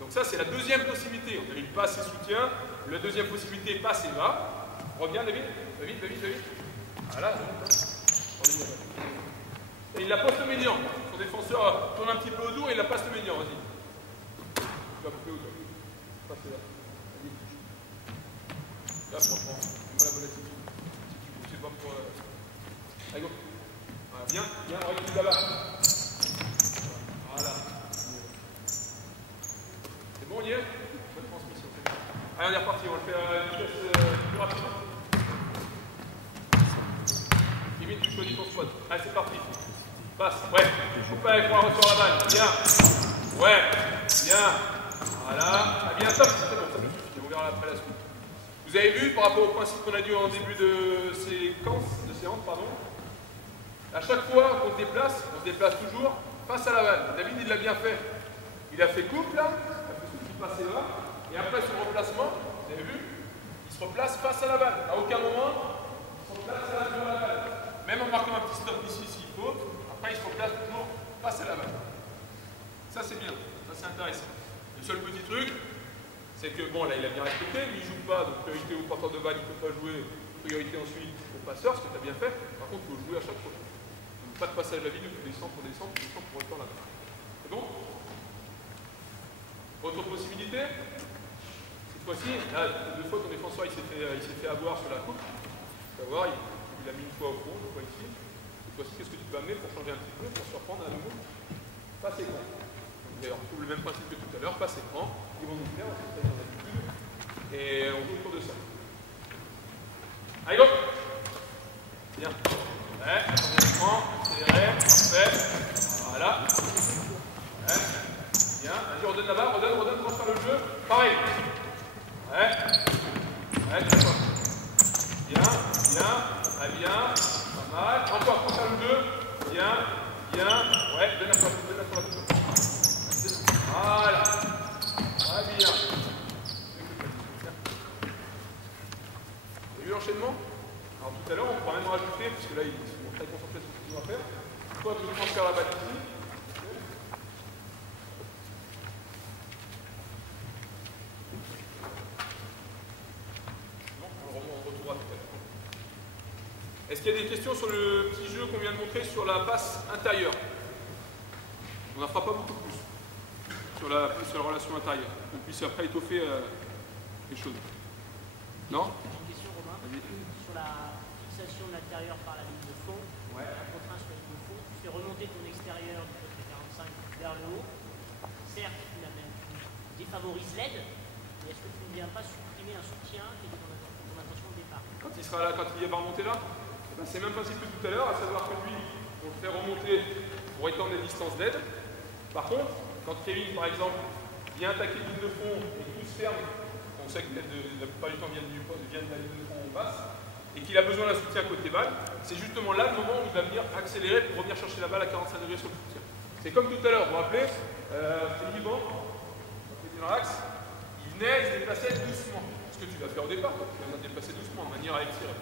Donc ça, c'est la deuxième possibilité. On a eu passe et soutien. La deuxième possibilité, passe et va. Reviens, David. David. Voilà. Et il la poste le médian. Son défenseur tourne un petit peu au dos et il la passe le médian. Vas-y. Tu vas couper au dos. Passe là. Vas-y. Là, reprends. Fais-moi la bonne attitude. Si tu sais pas pour. Allez, go. Voilà, bien, on récupère là-bas. Voilà. C'est bon, on y est? Bonne transmission. Allez, on est reparti, on le fait à une vitesse plus rapidement. Limite, tu choisis ton spot. Allez, c'est parti. Passe, ouais. Faut pas aller pour la retour la balle. Bien. Ouais. Bien. Voilà. Ah, bien, stop. C'est bon, ça me suffit. On verra après la suite. Vous avez vu, par rapport au principe qu'on a dit en début de séance, pardon. À chaque fois qu'on se déplace toujours face à la balle. David, il l'a bien fait. Il a fait couple, là. Il a fait ce qui passait là. Et après, son remplacement, vous avez vu, il se replace face à la balle. À aucun moment, il se replace à la balle. Même en marquant un petit stop ici, s'il faut. Après, il se replace toujours face à la balle. Ça, c'est bien. Ça, c'est intéressant. Le seul petit truc, c'est que, bon, là, il a bien respecté. Lui, il ne joue pas. Donc, priorité au porteur de balle, il ne peut pas jouer. Priorité ensuite au passeur, ce que tu as bien fait. Par contre, il faut jouer à chaque fois. Donc, pas de passage à vide, tu descends pour retourner la balle. C'est bon? Autre possibilité, cette fois-ci, là, deux fois ton défenseur il s'est fait avoir sur la coupe. Tu vas voir, il a mis une fois au fond, une fois ici. Cette fois-ci, qu'est-ce que tu peux amener pour changer un petit peu, pour surprendre à nouveau? Passe écran. D'ailleurs, on trouve le même principe que tout à l'heure, passe écran. Ils vont nous faire, on s'est dans l'habitude. Et on joue autour de ça. Allez, go! Bien. Ouais, premier écran, accéléré, parfait. Voilà. Ouais. Bien, vas-y, redonne la barre, redonne, transfère le jeu. Pareil. Ouais, c'est ça. Bien, pas mal. Encore, transfère le jeu. Bien, ouais, donne la fois. Voilà. Très bien. Vous avez vu l'enchaînement? Alors tout à l'heure, on pourra même rajouter, parce que là, ils sont très concentrés sur ce qu'ils ont à faire. Soit tu transfères la balle ici. Est-ce qu'il y a des questions sur le petit jeu qu'on vient de montrer sur la passe intérieure? On n'en fera pas beaucoup plus sur la relation intérieure. On puisse après étoffer les choses. Non? Une question, Romain. Sur la fixation de l'intérieur par la ligne de fond, la contrainte sur la ligne de fond, tu fais remonter ton extérieur du côté 45 vers le haut. Certes, tu défavorises l'aide, mais est-ce que tu ne viens pas supprimer un soutien qui est ton intention de départ? Quand il sera là, quand il va remonter là, c'est le même principe que tout à l'heure, à savoir que lui, on le fait remonter pour étendre les distances d'aide. Par contre, quand Kevin, par exemple, vient attaquer une ligne de fond et tout se ferme, on sait que l'aide la plupart du temps vient de la ligne de fond en basse, et qu'il a besoin d'un soutien côté balle, c'est justement là le moment où il va venir accélérer pour revenir chercher la balle à 45 degrés sur le soutien. C'est comme tout à l'heure, vous vous rappelez, c'est Liban, quand il était dans l'axe, il venait, il se déplaçait doucement. Ce que tu vas faire au départ, tu vas te déplacer doucement de manière à étirer.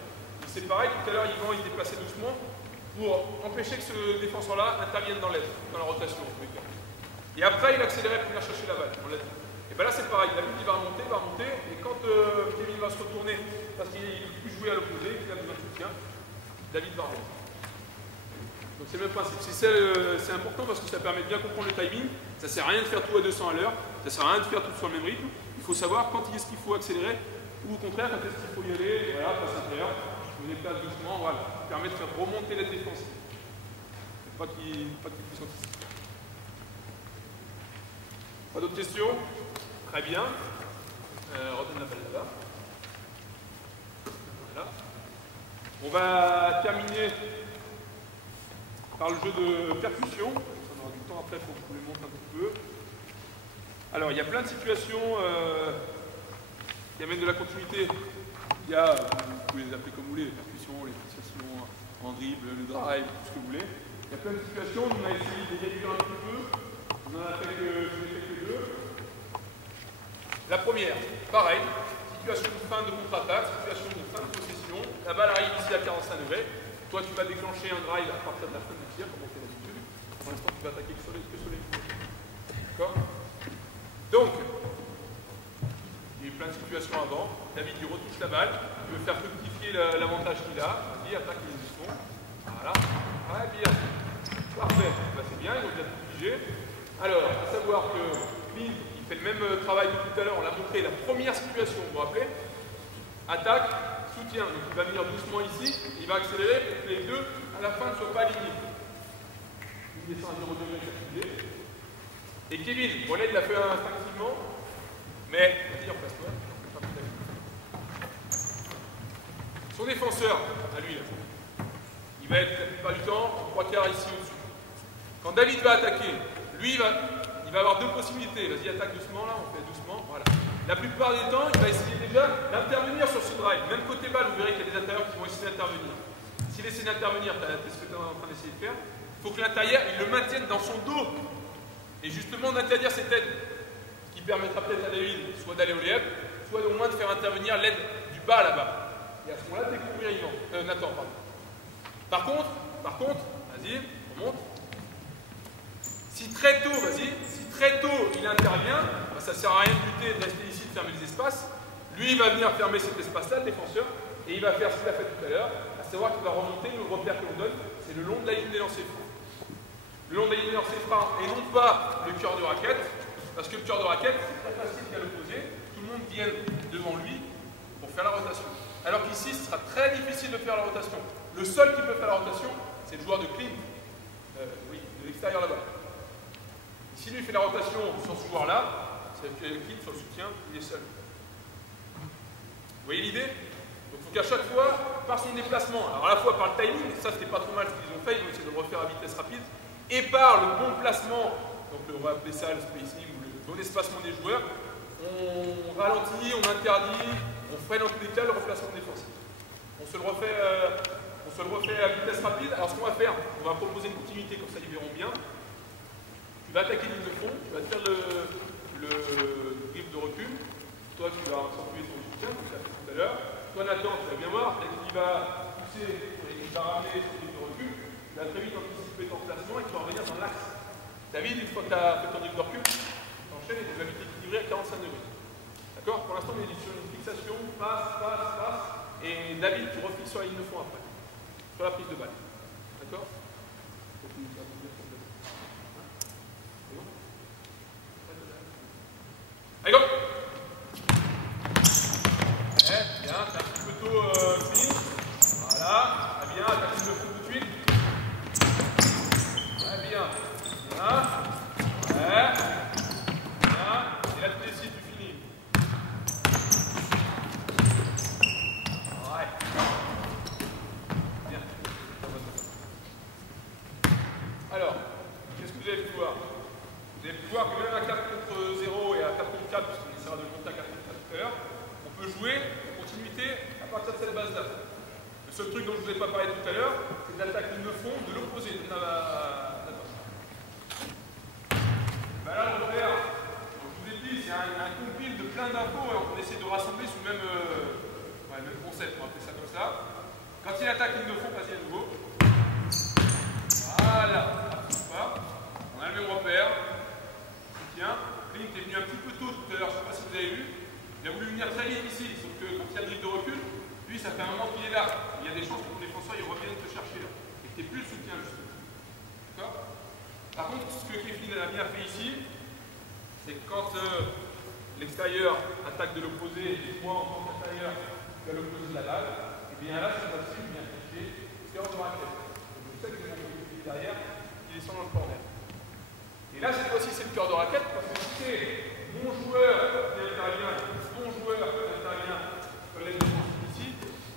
C'est pareil, tout à l'heure, Yvan, il déplaçait doucement pour empêcher que ce défenseur-là intervienne dans l'aide, dans la rotation. Et après, il accélérait pour venir chercher la balle, on l'a dit. Et bien là, c'est pareil, David, il va remonter, et quand Kevin va se retourner, parce qu'il ne peut plus jouer à l'opposé, il a besoin de soutien, David va remonter. Donc c'est le même principe. C'est important parce que ça permet de bien comprendre le timing. Ça ne sert à rien de faire tout à 200 à l'heure, ça ne sert à rien de faire tout sur le même rythme. Il faut savoir quand est-ce qu'il faut accélérer, ou au contraire, quand est-ce qu'il faut y aller, et voilà, passe intérieur. On déplace doucement, voilà, ça permet de faire remonter la défense. Pas qu'il puisse anticiper. Pas d'autres questions? Très bien. Redonne la balle là-bas. Voilà. On va terminer par le jeu de percussion. On aura du temps après pour que je vous les montre un petit peu. Alors, il y a plein de situations qui amènent de la continuité. Il y a, vous pouvez les appeler comme vous voulez, les percussions, les fixations en dribble, le drive, tout ce que vous voulez. Il y a plein de situations, on a essayé de réduire un petit peu. On en a fait que deux. La première, pareil, situation de fin de contre-attaque, situation de fin de possession. La balle arrive ici à 45 degrés. Toi, tu vas déclencher un drive à partir de la fin du tir, comme on fait d'habitude. Pour l'instant, tu vas attaquer que sur les coups. D'accord? Donc, il y a eu plein de situations avant. David, il retouche la balle. Il veut faire fructifier l'avantage qu'il a. Vas-y, attaque les doucement. Voilà. Ouais, bien. Parfait. Bah, c'est bien, ils ont bien tout figé. Alors, il faut savoir que Clint, il fait le même travail que tout à l'heure. On l'a montré la première situation, vous vous rappelez? Attaque, soutien. Donc, il va venir doucement ici. Il va accélérer pour que les deux, à la fin, ne soient pas alignés. Il descend à 0,2 degrés. Et Kevin, bon là, il l'a fait instinctivement. Mais, vas-y, repasse-toi. Son défenseur, à lui, là, il va être la plupart du temps en 3/4 ici au-dessus. Quand David va attaquer, lui, il va avoir deux possibilités. Vas-y, attaque doucement, là, on fait doucement, voilà. La plupart des temps, il va essayer déjà d'intervenir sur ce drive. Même côté balle, vous verrez qu'il y a des intérieurs qui vont essayer d'intervenir. S'il essaie d'intervenir, c'est ce que tu es en train d'essayer de faire, il faut que l'intérieur, il le maintienne dans son dos. Et justement, d'interdire cette aide, ce qui permettra peut-être à David soit d'aller au layup, soit au moins de faire intervenir l'aide du bas là-bas. Et à ce moment-là, découvrir Nathan, pardon. Par contre, vas-y, on monte. Si très tôt, il intervient, bah, ça ne sert à rien de lutter, de rester ici, de fermer les espaces. Lui, il va venir fermer cet espace-là, le défenseur, et il va faire ce qu'il a fait tout à l'heure, à savoir qu'il va remonter, le repère que l'on donne, c'est le long de la ligne des lancers francs. Le long de la ligne des lancers francs, et non pas le cœur de raquette, parce que le cœur de raquette, c'est très facile qu'à l'opposé, tout le monde vienne devant lui pour faire la rotation. Alors qu'ici, ce sera très difficile de faire la rotation. Le seul qui peut faire la rotation, c'est le joueur de Clint, de l'extérieur là-bas. Si lui fait la rotation sur ce joueur-là, c'est que Clint sur le soutien, il est seul. Vous voyez l'idée? Donc il faut qu'à chaque fois, par son déplacement, alors à la fois par le timing, ça c'était pas trop mal ce qu'ils ont fait, ils vont essayer de le refaire à vitesse rapide, et par le bon placement, donc on va appeler ça le spacing ou le bon espacement des joueurs, on ralentit, on interdit, on freine dans tous les cas le replacement défensif. On se le refait à vitesse rapide. Alors ce qu'on va faire, on va proposer une continuité, comme ça ils verront bien. Tu vas attaquer l'île de fond, tu vas faire le grip de recul. Toi tu vas accentuer ton soutien, comme tu l'as fait tout à l'heure. Toi Nathan, tu vas bien voir, dès qu'il va pousser et qu'il va ramener son grip de recul, tu vas très vite anticiper ton placement et tu vas revenir dans l'axe. David, une fois que tu as fait ton grip de recul, tu enchaînes et tu vas vite équilibrer à 45 degrés. D'accord? Pour l'instant, on est sur une fixation, passe. Et David, tu refixes sur la ligne de fond après. Sur la prise de balle. D'accord? Allez, go! Bien, t'as un petit peu tôt fini. Voilà, très bien, attaque le fond tout de suite. Très bien. Bien. Et là, tu décides, tu finis. Ouais. Bien. Alors, qu'est-ce que vous avez pu voir? Vous avez pu voir que même à 4 contre 0 et à 4 contre 4, puisqu'on essaiera de le monter à 4 contre 4 tout à l'heure, on peut jouer en continuité à partir de cette base-là. Le seul truc dont je ne vous ai pas parlé tout à l'heure, c'est de l'attaque ligne de fond de l'opposé de Nathan. Ben là, on va faire, donc je vous ai dit, c'est un compile de plein d'infos et on essaie de rassembler sous le même concept, on va appeler ça comme ça. Quand il attaque ligne de fond, passez à nouveau. Voilà, on a le même repère. Soutien. Clint est venu un petit peu tôt tout à l'heure, je ne sais pas si vous avez vu. Il a voulu venir très vite ici, sauf que quand il y a le dribble de recul, lui ça fait un moment qu'il est là. Il y a des chances que ton défenseur il revienne te chercher là. Et que tu n'aies plus le soutien justement. D'accord? Par contre, ce que Kevin a bien fait ici, c'est que quand l'extérieur attaque de l'opposé et toi en tant qu'intérieur tu as l'opposé de la balle, et bien là cette fois-ci, bien caché, cœur de raquette. Donc je sais que mon coéquipier derrière, qui descend dans le corner. Et là, cette fois-ci, c'est le cœur de raquette, parce que si c'est mon joueur qui intervient, mon joueur qui intervient, l'aile défensive ici,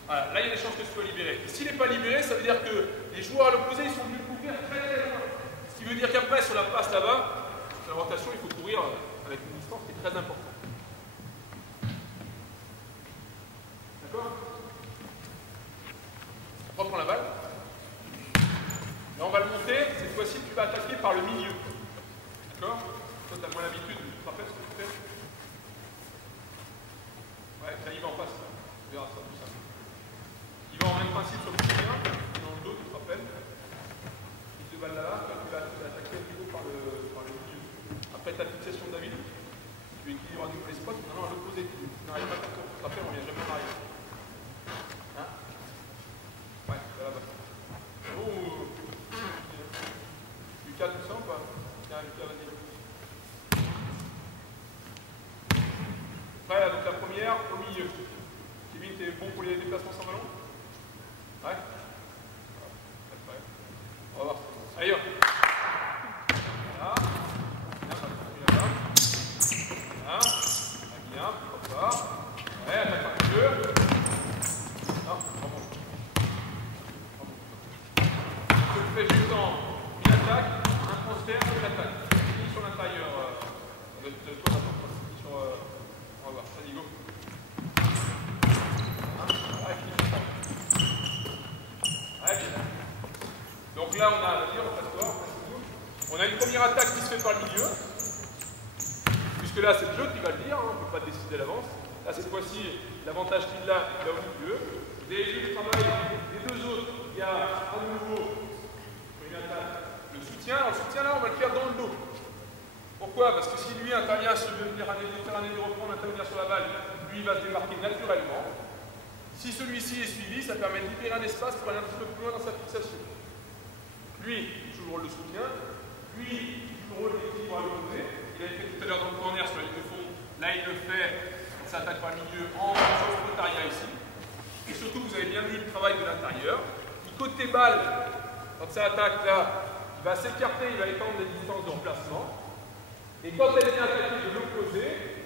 voilà, là, il y a des chances que ce soit libéré. Et s'il n'est pas libéré, ça veut dire que les joueurs à l'opposé, ils sont venus couvrir très très loin. Ce qui veut dire qu'après, sur la passe là-bas, sur la rotation, il faut courir avec une distance qui est très importante. D'accord? Reprends la balle. Là, on va le monter. Cette fois-ci, tu vas attaquer par le milieu. D'accord? Toi, tu as moins l'habitude. Tu te rappelles ce que tu fais? Ouais, ça y va en face. Tu verras ça plus simple. Il va en même principe sur le premier, dans le dos, tu te rappelles? Il te balle là, tu vas attaquer plutôt par le milieu. Après ta fixation de David, tu équilibres à nouveau les spots, maintenant à l'opposé. Tu n'arrives pas à faire tour. Tu te rappelles, on ne vient jamais en arrière. Hein? Ouais, c'est là-bas. Oh! Lucas, tout ça ou pas? Tiens, Lucas, vas-y. Après, donc la première, au milieu. Kevin, t'es bon pour les déplacements sans ballon? Ouais? On va voir. Allez, hop. Là. Bien, ça va là. Là. Bien, pourquoi pas. Ouais, attaque un peu. Non, bravo. Je le fais juste en une attaque, un transfert, une attaque. Fini sur l'intérieur de toi, fini sur. On va voir, vas-y, go. Donc là, on a une première attaque qui se fait par le milieu. Puisque là, c'est le jeu qui va le dire, hein, on ne peut pas décider à l'avance. Là, cette fois-ci, l'avantage qu'il a, il va au milieu. Des jeux de travail, les deux autres, il y a à nouveau une attaque, le soutien. Alors, le soutien, là, on va le faire dans le dos. Pourquoi? Parce que si lui intervient sur le Méditerranée du reprendre, intervenir sur la balle, lui, il va se démarquer naturellement. Si celui-ci est suivi, ça permet de libérer un espace pour aller un petit peu plus loin dans sa fixation. Lui, il joue le rôle de soutien. Lui, il joue le rôle d'équilibre à l'opposé. Il avait fait tout à l'heure dans le corner sur la ligne de fond. Là, il le fait, il s'attaque par le milieu en secrétariat ici. Et surtout, vous avez bien vu le travail de l'intérieur. Du côté balle, quand ça attaque là, il va s'écarter, il va étendre les distances de remplacement. Et quand elle vient attaquer de l'opposé,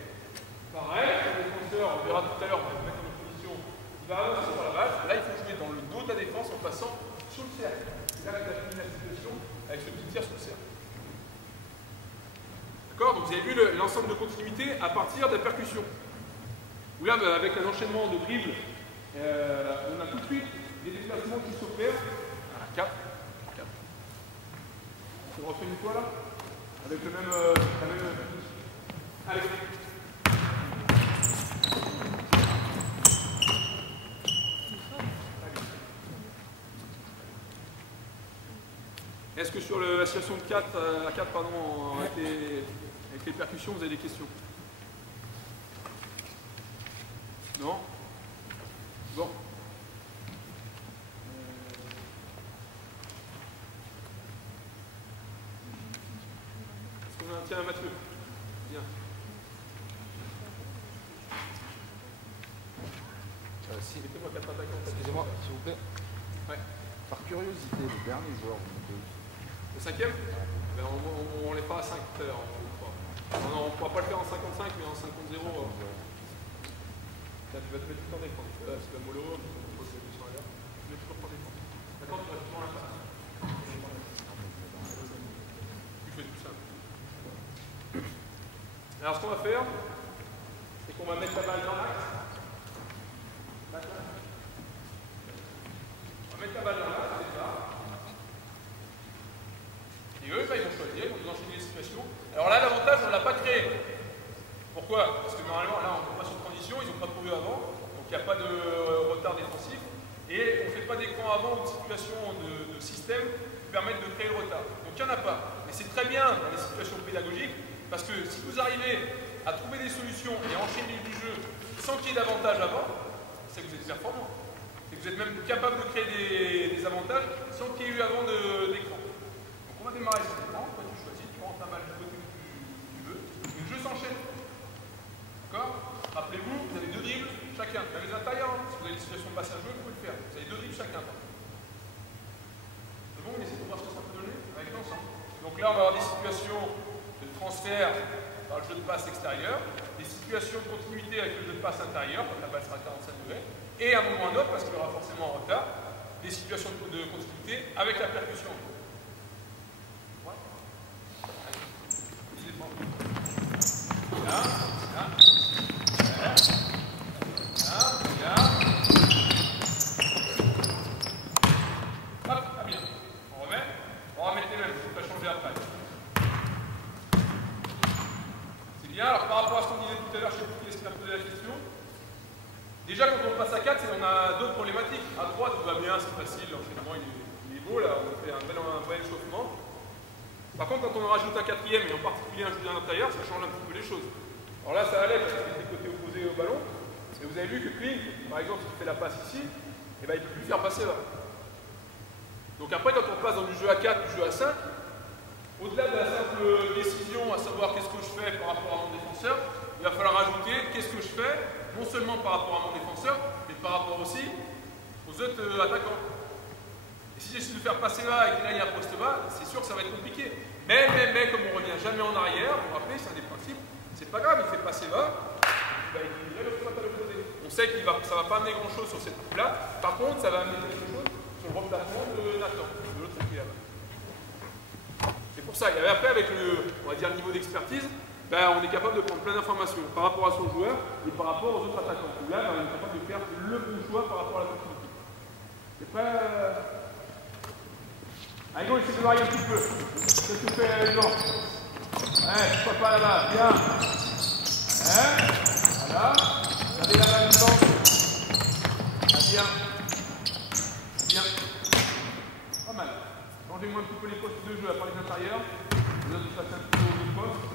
pareil, le défenseur, on verra tout à l'heure, on va se mettre en position, il va avancer sur la base. Là, il faut jouer dans le dos de la défense en passant sous le cercle. C'est là que tu as fini la situation avec ce petit tir sous le cercle. D'accord? Donc vous avez vu l'ensemble de continuité à partir de la percussion. Où là, avec un enchaînement de dribbles, on a tout de suite des déplacements qui s'opèrent. Voilà, 4. On se refait une fois là? Avec le même. Allez. Est-ce que sur la situation de 4 à 4, pardon, avec les percussions, vous avez des questions? Non? Bon. Est-ce qu'on a un tiens, Mathieu? Bien. Mettez-moi 4 attaquants. Excusez-moi, s'il vous plaît. Ouais. Par curiosité, le dernier joueur, le cinquième? Ben on les fera à 5 tout à l'heure. On ne pourra pas le faire en 55, mais en 50-0. Tu vas te mettre tout en défense. C'est la mollo, on pose la question là. Tu mets toujours en défense. D'accord, tu vas toujours la face. Tu fais tout ça. Alors ce qu'on va faire, c'est qu'on va mettre la balle dans l'axe. On va mettre la balle dans l'axe, c'est ça. Et eux, ils vont choisir, ils vont nous enchaîner les situations. Alors là, l'avantage, on ne l'a pas créé. Pourquoi? Parce que normalement, là, on ne peut pas sur transition, ils n'ont pas trouvé avant, donc il n'y a pas de retard défensif. Et on ne fait pas d'écran avant ou de situation de système qui permettent de créer le retard. Donc il n'y en a pas. Et c'est très bien dans les situations pédagogiques, parce que si vous arrivez à trouver des solutions et à enchaîner du jeu sans qu'il y ait d'avantage avant, c'est que vous êtes performant. Et que vous êtes même capable de créer des avantages sans qu'il y ait eu avant d'écran. On va démarrer cet écran, toi tu choisis, tu rentres la balle du côté que tu veux, et le jeu s'enchaîne. D'accord? Rappelez-vous, vous avez 2 dribbles chacun, même les intérieurs, si vous avez des situations de passe à jeu, vous pouvez le faire. Vous avez 2 dribbles chacun. C'est bon, on essaie de voir ce que ça peut donner avec l'ensemble. là, on va avoir des situations de transfert par le jeu de passe extérieur, des situations de continuité avec le jeu de passe intérieur, quand la balle sera à 45 degrés, et à un moment ou un autre, parce qu'il y aura forcément un retard, des situations de continuité avec la percussion. Alors par rapport à ce qu'on disait tout à l'heure, je ne sais plus qui est-ce qui m'a posé la question. Déjà quand on passe à 4, on a d'autres problématiques. À 3, tout va bien, c'est facile, l'enchaînement il est beau, là, on fait un bel échauffement. Par contre, quand on en rajoute un quatrième, et en particulier un jeu à l'intérieur, ça change un petit peu les choses. Alors là, ça allait parce que c'était côté opposé au ballon. Et vous avez vu que Kling, par exemple, s'il fait la passe ici, eh ben, il ne peut plus faire passer là. Donc après, quand on passe dans du jeu à 4, du jeu à 5, au-delà de la simple décision à savoir qu'est-ce que je fais par rapport à mon défenseur, il va falloir ajouter qu'est-ce que je fais, non seulement par rapport à mon défenseur, mais par rapport aussi aux autres attaquants. Et si j'essaie de faire passer là et que là il y a un poste bas, c'est sûr que ça va être compliqué. Mais comme on ne revient jamais en arrière, vous vous rappelez, c'est un des principes, c'est pas grave, il fait passer bas, il va équilibrer le spot à l'opposé. On sait que ça ne va pas amener grand-chose sur cette coupe-là, par contre, ça va amener quelque chose sur le remplacement de Nathan, de l'autre côté là-bas. C'est pour ça, et après avec le, on va dire, niveau d'expertise, ben, on est capable de prendre plein d'informations par rapport à son joueur et par rapport aux autres attaquants. Où là, ben, on est capable de faire le bon choix par rapport à la continuité. C'est prêt Allez, go, essaye de varier un petit peu. Qu'est-ce que tu fais, Hugo? Ouais, pourquoi pas là-bas, bien. Ouais, voilà. Regardez la main dedans. Ah, bien. Bien. Pas mal. Changez-moi un petit peu les postes de jeu à part les intérieurs. Je vous passer un petit peu aux autres postes.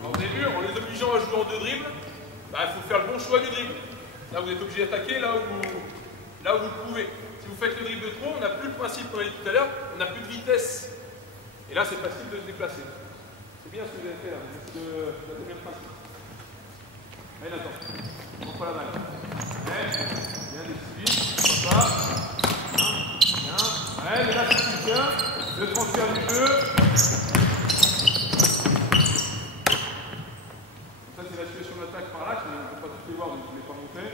Alors, au début, en les obligeant à jouer en 2 dribbles, bah, il faut faire le bon choix du dribble. Là, vous êtes obligé d'attaquer là où vous pouvez. Si vous faites le dribble de trop, on n'a plus le principe qu'on a dit tout à l'heure, on n'a plus de vitesse. Et là, c'est facile de se déplacer. C'est bien ce que vous avez fait là, c'est le deuxième principe. Allez, Nathan, prends pas la balle. Bien décidé, pourquoi pas. Bien. Ouais, mais là, c'est bien. Le transfert du jeu. Ça, c'est la situation d'attaque par là, on ne peut pas tous les voir, donc je ne vais pas monter.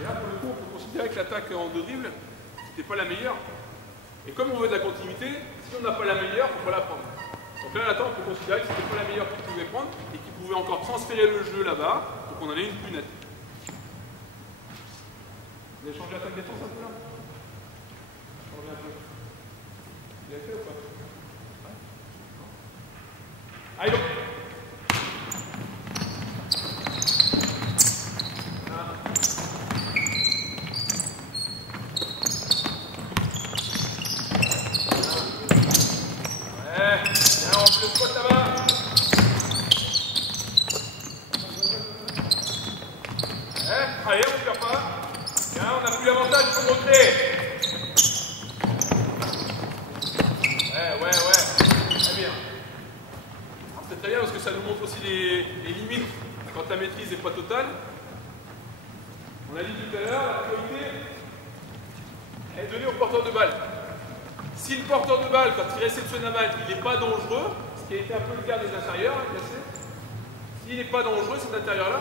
Et là, pour le coup, on peut considérer que l'attaque en 2 dribbles, c'était pas la meilleure. Et comme on veut de la continuité, si on n'a pas la meilleure, il ne faut pas la prendre. Donc là, on peut considérer que c'était pas la meilleure qu'il pouvait prendre et qu'il pouvait encore transférer le jeu là-bas pour qu'on en ait une plus nette. Vous avez changé l'attaque-défense un peu là? Changez un peu. Vous l'avez fait ou pas? Ouais. Allez, donc. Allez, on ne perd pas. Bien, on n'a plus l'avantage, il faut montrer. Ouais. Très bien. C'est très bien parce que ça nous montre aussi les limites quand la maîtrise n'est pas totale. On a dit tout à l'heure, la priorité est donnée au porteur de balle. Si le porteur de balle, quand il réceptionne la balle, il n'est pas dangereux, ce qui a été un peu le cas des intérieurs, s'il n'est pas dangereux, cet intérieur-là,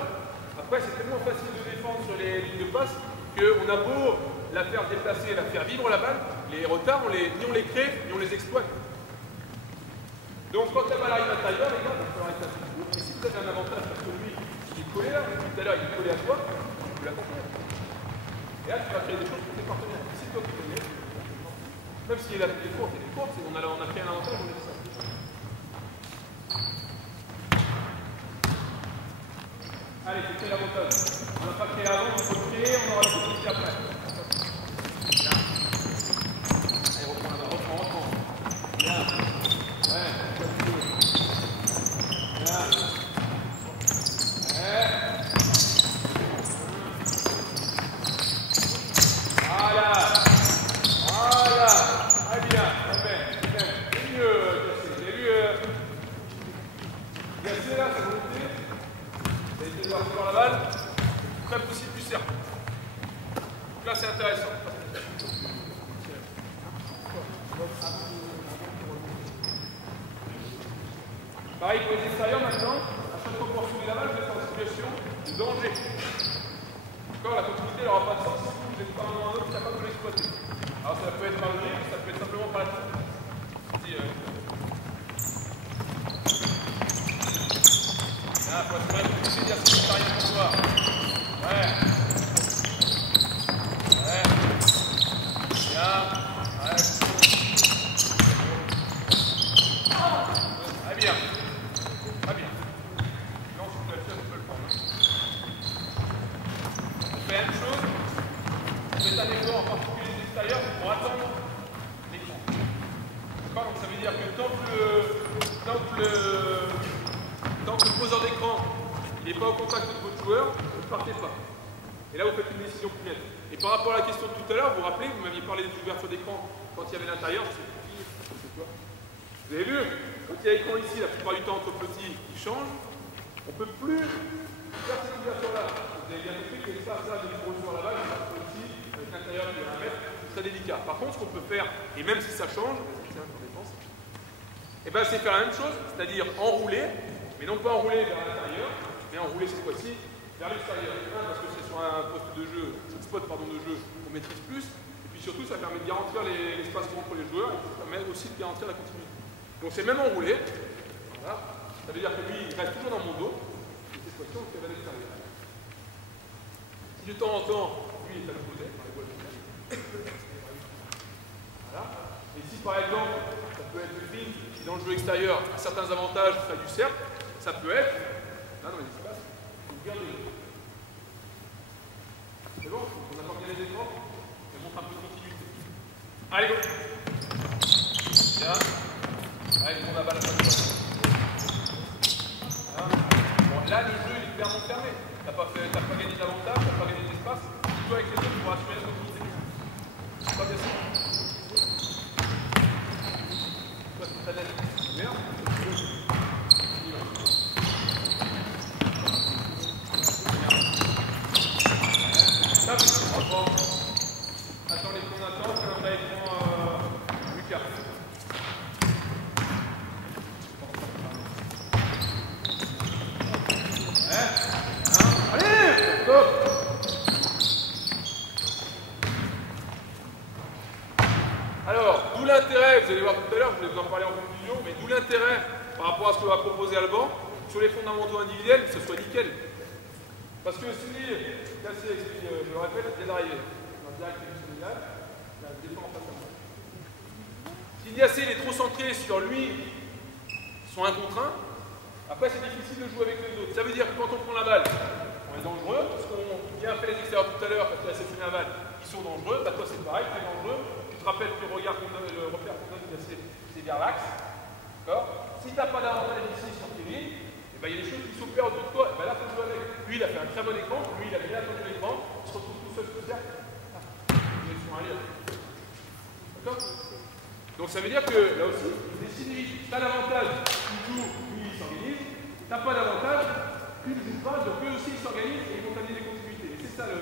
après c'est tellement facile de défendre sur les lignes de passe qu'on a beau la faire déplacer, la faire vivre la balle, les retards, ni on les crée, ni on les exploite. Donc quand la balle arrive à l'intérieur, les gars, il va falloir être assez court. Et si vous avez un avantage parce que lui, il est collé là, tout à l'heure il est collé à toi, tu peux l'accompagner. Et là tu vas créer des choses pour tes partenaires. Si toi tu connais, même si la courte est courte, on a créé un avantage, on est ça. Allez, c'est créé l'avantage. On n'a pas créé avant, on peut créer, on aura la possibilité après. Bien. Allez, reprends la balle, reprends. Bien. Ouais, bien. Ouais. Voilà. Très bien. C'est mieux, Cassé. Vous avez vu Cassé là, c'est monté. Vous avez essayé de voir la balle. près possible du cercle. Donc là, c'est intéressant. Pareil pour les extérieurs maintenant, à chaque fois pour soulever la balle, vous êtes en situation de danger. D'accord, la continuité n'aura pas de sens si vous n'êtes pas un moment un autre capable de l'exploiter. Alors ça peut être par le nez, ça peut être simplement par la tête. Là, il faut assurer de pousser bien sûr, c'est rien pour toi. Ouais. Ouais. Bien. Ouais. Très bien. Très bien. Non, je peux le prendre. On fait la même chose. On fait un effort, en particulier les extérieurs, pour attendre l'écran. D'accord? Donc ça veut dire que tant que le poseur d'écran n'est pas au contact de votre joueur, vous ne partez pas. Et là, vous faites une décision plus nette. Et par rapport à la question de tout à l'heure, vous vous rappelez, vous m'aviez parlé des ouvertures d'écran quand il y avait l'intérieur, je sais plus qui, je sais quoi. Vous avez vu, quand il y a l'écran ici, la plupart du temps entre petits, il change, on ne peut plus faire cette ouverture-là. Vous avez bien compris que ça, des gros joueurs là-bas, il y a un petit, avec l'intérieur qui est 1 mètre, c'est très délicat. Par contre, ce qu'on peut faire, et même si ça change, et ben c'est faire la même chose, c'est-à-dire enrouler, mais non pas enrouler vers l'intérieur, mais enrouler cette fois-ci vers l'extérieur. Parce que c'est sur un poste de jeu, spot de jeu qu'on maîtrise plus, et puis surtout ça permet de garantir l'espace entre les joueurs, et ça permet aussi de garantir la continuité. Donc c'est même enroulé, voilà. Ça veut dire que lui il reste toujours dans mon dos, et cette fois-ci on le fait vers l'extérieur. Si de temps en temps, lui est à l'opposé, voilà. Et si par exemple, ça peut être le film qui dans le jeu extérieur a certains avantages près du cercle, ça peut être, là dans les espaces, ouvrir les yeux. C'est bon, on attend bien les écrans, ça montre un peu de continuité. Allez, go. Bien. Allez, on a balle à la fois. Bon, là le jeu il est clairement fermé. T'as pas gagné d'avantage, t'as pas gagné d'espace. Tu joues avec les autres pour assurer la continuité. C'est pas bien ça. C'est très net. Bien. Attendez qu'on attend, c'est un vrai écran Lucas. Allez, stop. Alors, d'où l'intérêt, vous allez voir tout à l'heure, je vais vous en parler en conclusion, mais d'où l'intérêt par rapport à ce que va proposer Alban sur les fondamentaux individuels, que ce soit nickel. Parce que si Cassé, je le répète, vient d'arriver. Si Diacé il est trop centré sur lui, son 1 contre 1, après c'est difficile de jouer avec les autres. Ça veut dire que quand on prend la balle, on est dangereux, parce qu'on vient fait les extérieurs tout à l'heure, quand il a sélectionné la balle, ils sont dangereux, bah toi c'est pareil, tu es dangereux, tu te rappelles que le repère qu'on donne Diacé, c'est vers l'axe, d'accord? Si tu n'as pas d'avantage ici sur Kevin, il y a des choses qui s'opèrent autour de toi, et ben là il faut jouer avec. Lui il a fait un très bon écran, lui il a bien attendu l'écran, il se retrouve tout seul sur le cercle. D'accord? Donc ça veut dire que là aussi, si tu as l'avantage, tu joues, lui il s'organise, tu n'as pas d'avantage, tu ne joues pas, donc eux aussi ils s'organisent et ils vont t'amener des continuités. Et c'est ça le.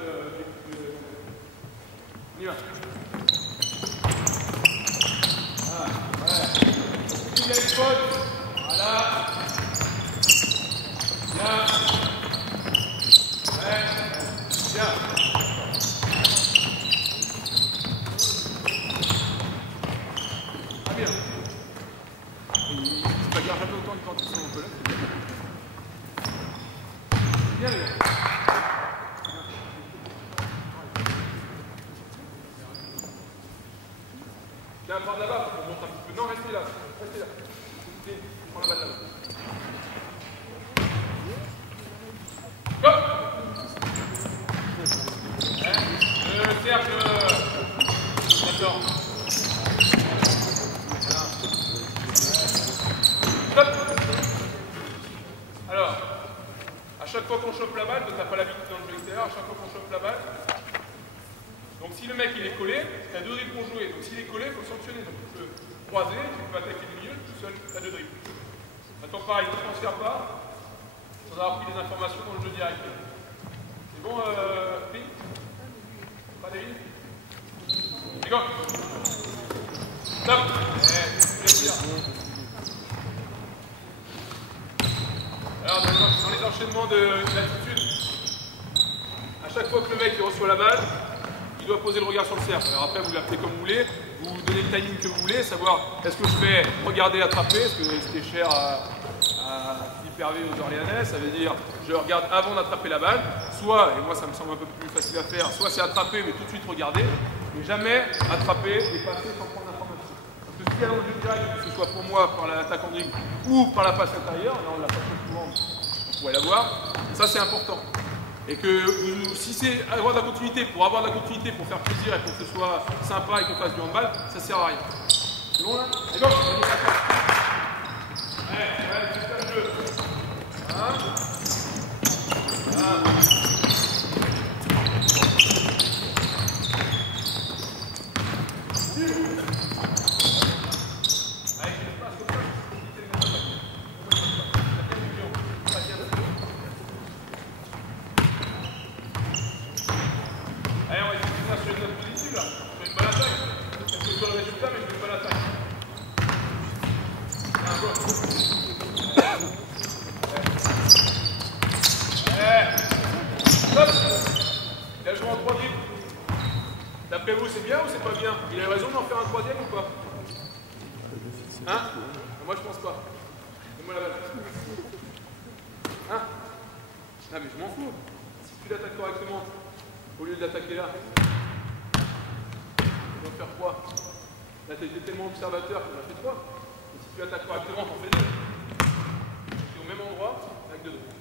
On y va. Voilà, voilà. Tu viens le spot, voilà. Bien. Ouais. Bien. Bien. C'est pas grave, jamais autant de temps qu'ils sont en collègue. Bien, les gars. Tiens, par là-bas, on monte un petit peu. Non, restez là. Restez là. Prends la balle là-bas. Go! Le cercle. D'accord. Stop. Alors, à chaque fois qu'on chope la balle, donc t'as pas l'habitude dans le jeu extérieur, à chaque fois qu'on chope la balle, donc si le mec il est collé, t'as 2 dribbles pour jouer, donc s'il est collé, il faut sanctionner, donc tu peux croiser, tu peux attaquer le milieu, tout seul, t'as 2 dribbles. Maintenant pareil, ne transfère pas, sans avoir pris des informations dans le jeu direct. C'est bon Et go. Stop. Alors, dans les enchaînements d'attitude, à chaque fois que le mec il reçoit la balle, il doit poser le regard sur le cercle. Alors après, vous l'appelez comme vous voulez, vous donnez le timing que vous voulez, savoir est-ce que je fais regarder, attraper, ce qui est cher à Philippe Hervé aux Orléanais, ça veut dire je regarde avant d'attraper la balle, soit, et moi ça me semble un peu plus facile à faire, soit c'est attraper mais tout de suite regarder, mais jamais attraper et passer sans prendre l'information. Parce que si elle a dans le jeu direct, que ce soit pour moi par l'attaque en dribble ou par la passe intérieure, là on l'a pas fait souvent, on pourrait l'avoir, ça c'est important. Et que si c'est avoir de la continuité, pour avoir de la continuité, pour faire plaisir et pour que ce soit sympa et qu'on fasse du handball, ça sert à rien. C'est bon là? Et bon, ouais, juste un jeu. D'après vous, c'est bien ou c'est pas bien? Il a raison d'en faire un troisième ou pas? Hein? Moi, je pense pas. Donne-moi la balle. Hein? Ah, mais je m'en fous. Si tu l'attaques correctement, au lieu de l'attaquer là, tu vas faire quoi? Là, tu été tellement observateur qu'on a fait 3. Et si tu l'attaques correctement, t'en fais 2. Tu es au même endroit avec 2 autres.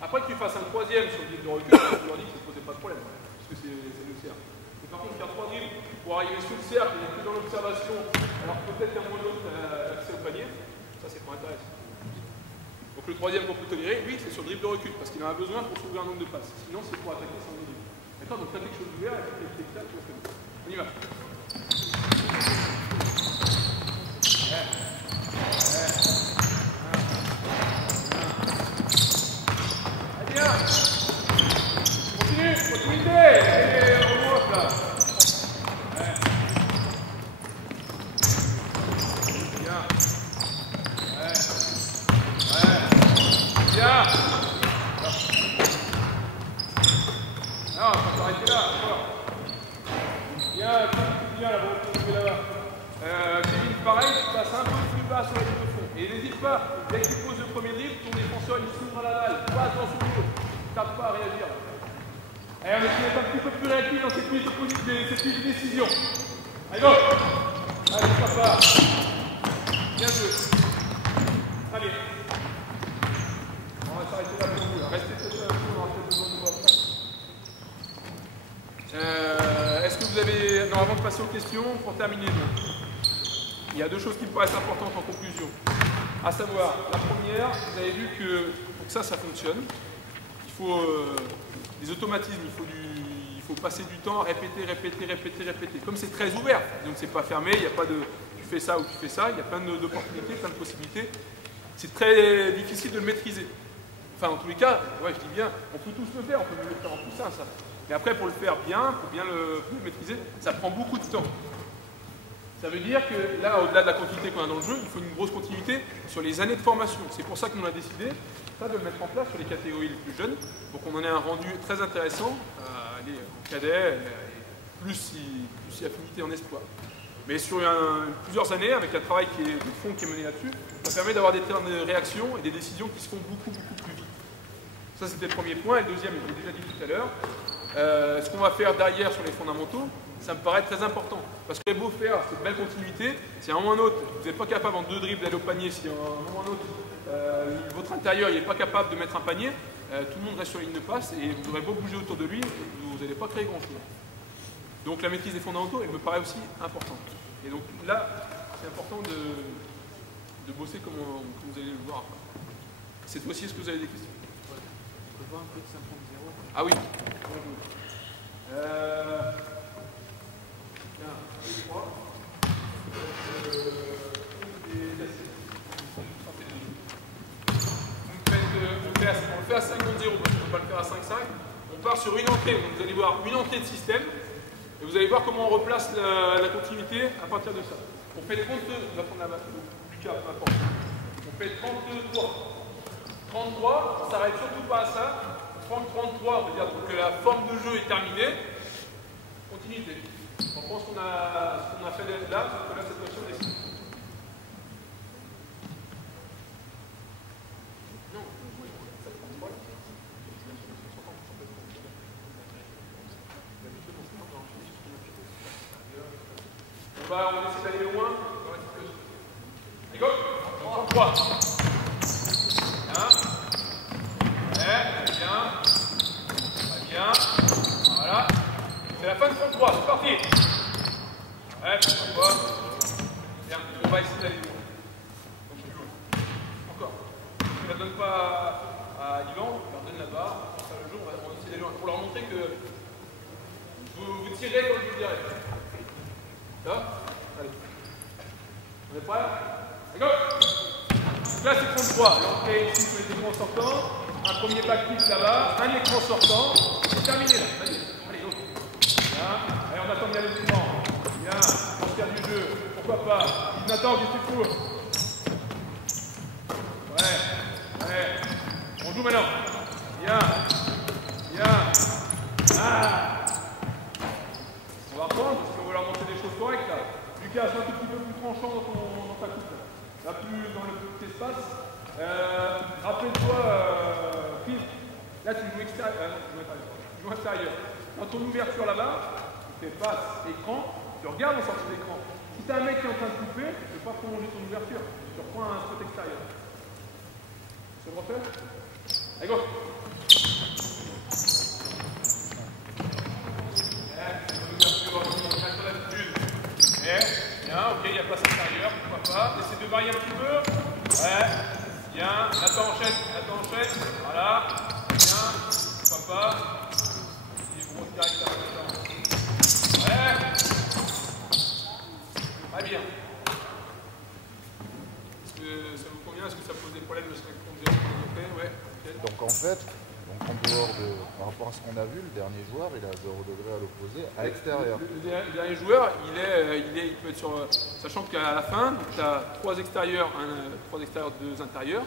Après que tu fasses un troisième sur le dribble de recul, tu leur dis que ça ne posait pas de problème. Parce que c'est le cercle. Mais par contre, faire 3 dribbles pour arriver sous le cercle et plus dans l'observation, alors peut-être qu'un moment ou l'autre accès au panier, ça c'est pas intéressant. Donc le troisième qu'on peut tolérer, lui, c'est sur le dribble de recul, parce qu'il en a besoin pour s'ouvrir un nombre de passes. Sinon, c'est pour attaquer sans dribble. D'accord? Donc tu as quelque chose d'ouvert et tu fais le tu le fais. On y va. Dès que tu poses le premier dribble, ton défenseur il s'ouvre à la balle. Pas attention au jeu. Tape pas à réagir. Allez, on essaie d'être un petit peu plus réactif dans cette prise de décision. Allez, go! Allez, papa. Bien joué. Très bien. On va s'arrêter là pour vous. Restez peut-être un peu, on aura peut-être besoin de vous après. Est-ce que vous avez... Non, avant de passer aux questions, pour terminer, il y a 2 choses qui me paraissent importantes en conclusion. À savoir, la première, vous avez vu que pour que ça fonctionne, il faut des automatismes, il faut passer du temps, répéter. Comme c'est très ouvert, donc c'est pas fermé, il n'y a pas de tu fais ça ou tu fais ça, il y a plein d'opportunités, plein de possibilités. C'est très difficile de le maîtriser. Enfin, en tous les cas, ouais, je dis bien, on peut tous le faire, on peut le faire en poussin, ça. Mais après, pour le faire bien, pour bien le maîtriser, ça prend beaucoup de temps. Ça veut dire que là, au-delà de la quantité qu'on a dans le jeu, il faut une grosse continuité sur les années de formation. C'est pour ça qu'on a décidé de le mettre en place sur les catégories les plus jeunes, pour qu'on en ait un rendu très intéressant, aller en cadet, plus si affinité en espoir. Mais sur plusieurs années, avec un travail de fond qui est mené là-dessus, ça permet d'avoir des temps de réaction et des décisions qui se font beaucoup plus vite. Ça, c'était le premier point. Et le deuxième, je l'ai déjà dit tout à l'heure, ce qu'on va faire derrière sur les fondamentaux, ça me paraît très important. Parce que beau faire cette belle continuité, si à un moment ou un autre, vous n'êtes pas capable en 2 dribbles d'aller au panier, si à un moment ou un autre, votre intérieur n'est pas capable de mettre un panier, tout le monde reste sur la ligne de passe et vous aurez beau bouger autour de lui, vous n'allez pas créer grand-chose. Donc la maîtrise des fondamentaux, elle me paraît aussi importante. Et donc là, c'est important de bosser comme vous allez le voir. Cette fois-ci, est-ce que vous avez des questions? On peut voir un peu de 5.0. Ah oui. On le fait à 5.0 parce qu'on ne peut pas le faire à 5.5. On part sur une entrée, donc vous allez voir une entrée de système. Et vous allez voir comment on replace la continuité à partir de ça. On fait 32, on va prendre la balle, Lucas, peu importe. On fait 33. 33, on s'arrête surtout pas à ça. On prend 33, on veut dire que la forme de jeu est terminée. Continuité. On pense qu'on a fait là, sauf que là, cette notion est. On va essayer d'aller au moins. Allez, go! 33. Bien. Ouais, bien. Très bien. Voilà. C'est la fin de 33. C'est parti. Ouais, pourquoi pas. Bien. On va essayer d'aller loin. Donc, plus loin. Encore. Je ne la donne pas à Yvan. Je leur donne là-bas. Pour faire le jeu, on va essayer d'aller loin. Pour leur montrer que vous tirez comme je vous dirais. Ça va? Allez. On est prêts? Allez, go! Là, c'est 33. L'entrée ici sur les écrans sortants. Un premier backflip là-bas. Un écran sortant. C'est terminé là. Vas-y. Allez, go. Bien. Allez, on attend bien les écrans. Bien. Sortir du jeu. Pourquoi pas? Nathan, qu'est-ce que tu fous? Ouais. Ouais. On joue maintenant. Bien. Bien. Ah! On va reprendre parce qu'on va leur montrer des choses correctes là. Lucas, c'est un tout petit peu plus tranchant dans ta coupe là. Là, plus dans le petit espace. Rappelle-toi, Phil, là tu joues extérieur. Non, tu joues intérieur. Dans ton ouverture là-bas, tu fais passe, écran, tu regardes en sortie d'écran. Si tu as un mec qui est en train de couper, tu ne peux pas prolonger ton ouverture. Tu reprends un spot extérieur. C'est le refaire? Allez, go! Bien, ok, il y a place intérieure, pourquoi pas. Essaye de varier un petit peu. Ouais, bien. Attends, enchaîne. Voilà. Bien, pourquoi pas. Des gros caractères là-dedans. Ouais. Très bien. Est-ce que ça vous convient? Est-ce que ça pose des problèmes de 5 contre 0? Ouais. Okay. Donc en fait, en dehors de, par rapport à ce qu'on a vu, le dernier joueur, il est à 0 degré à l'opposé, à l'extérieur. Le dernier joueur, il peut être sur... Sachant qu'à la fin, tu as 3 extérieurs, 2 intérieurs.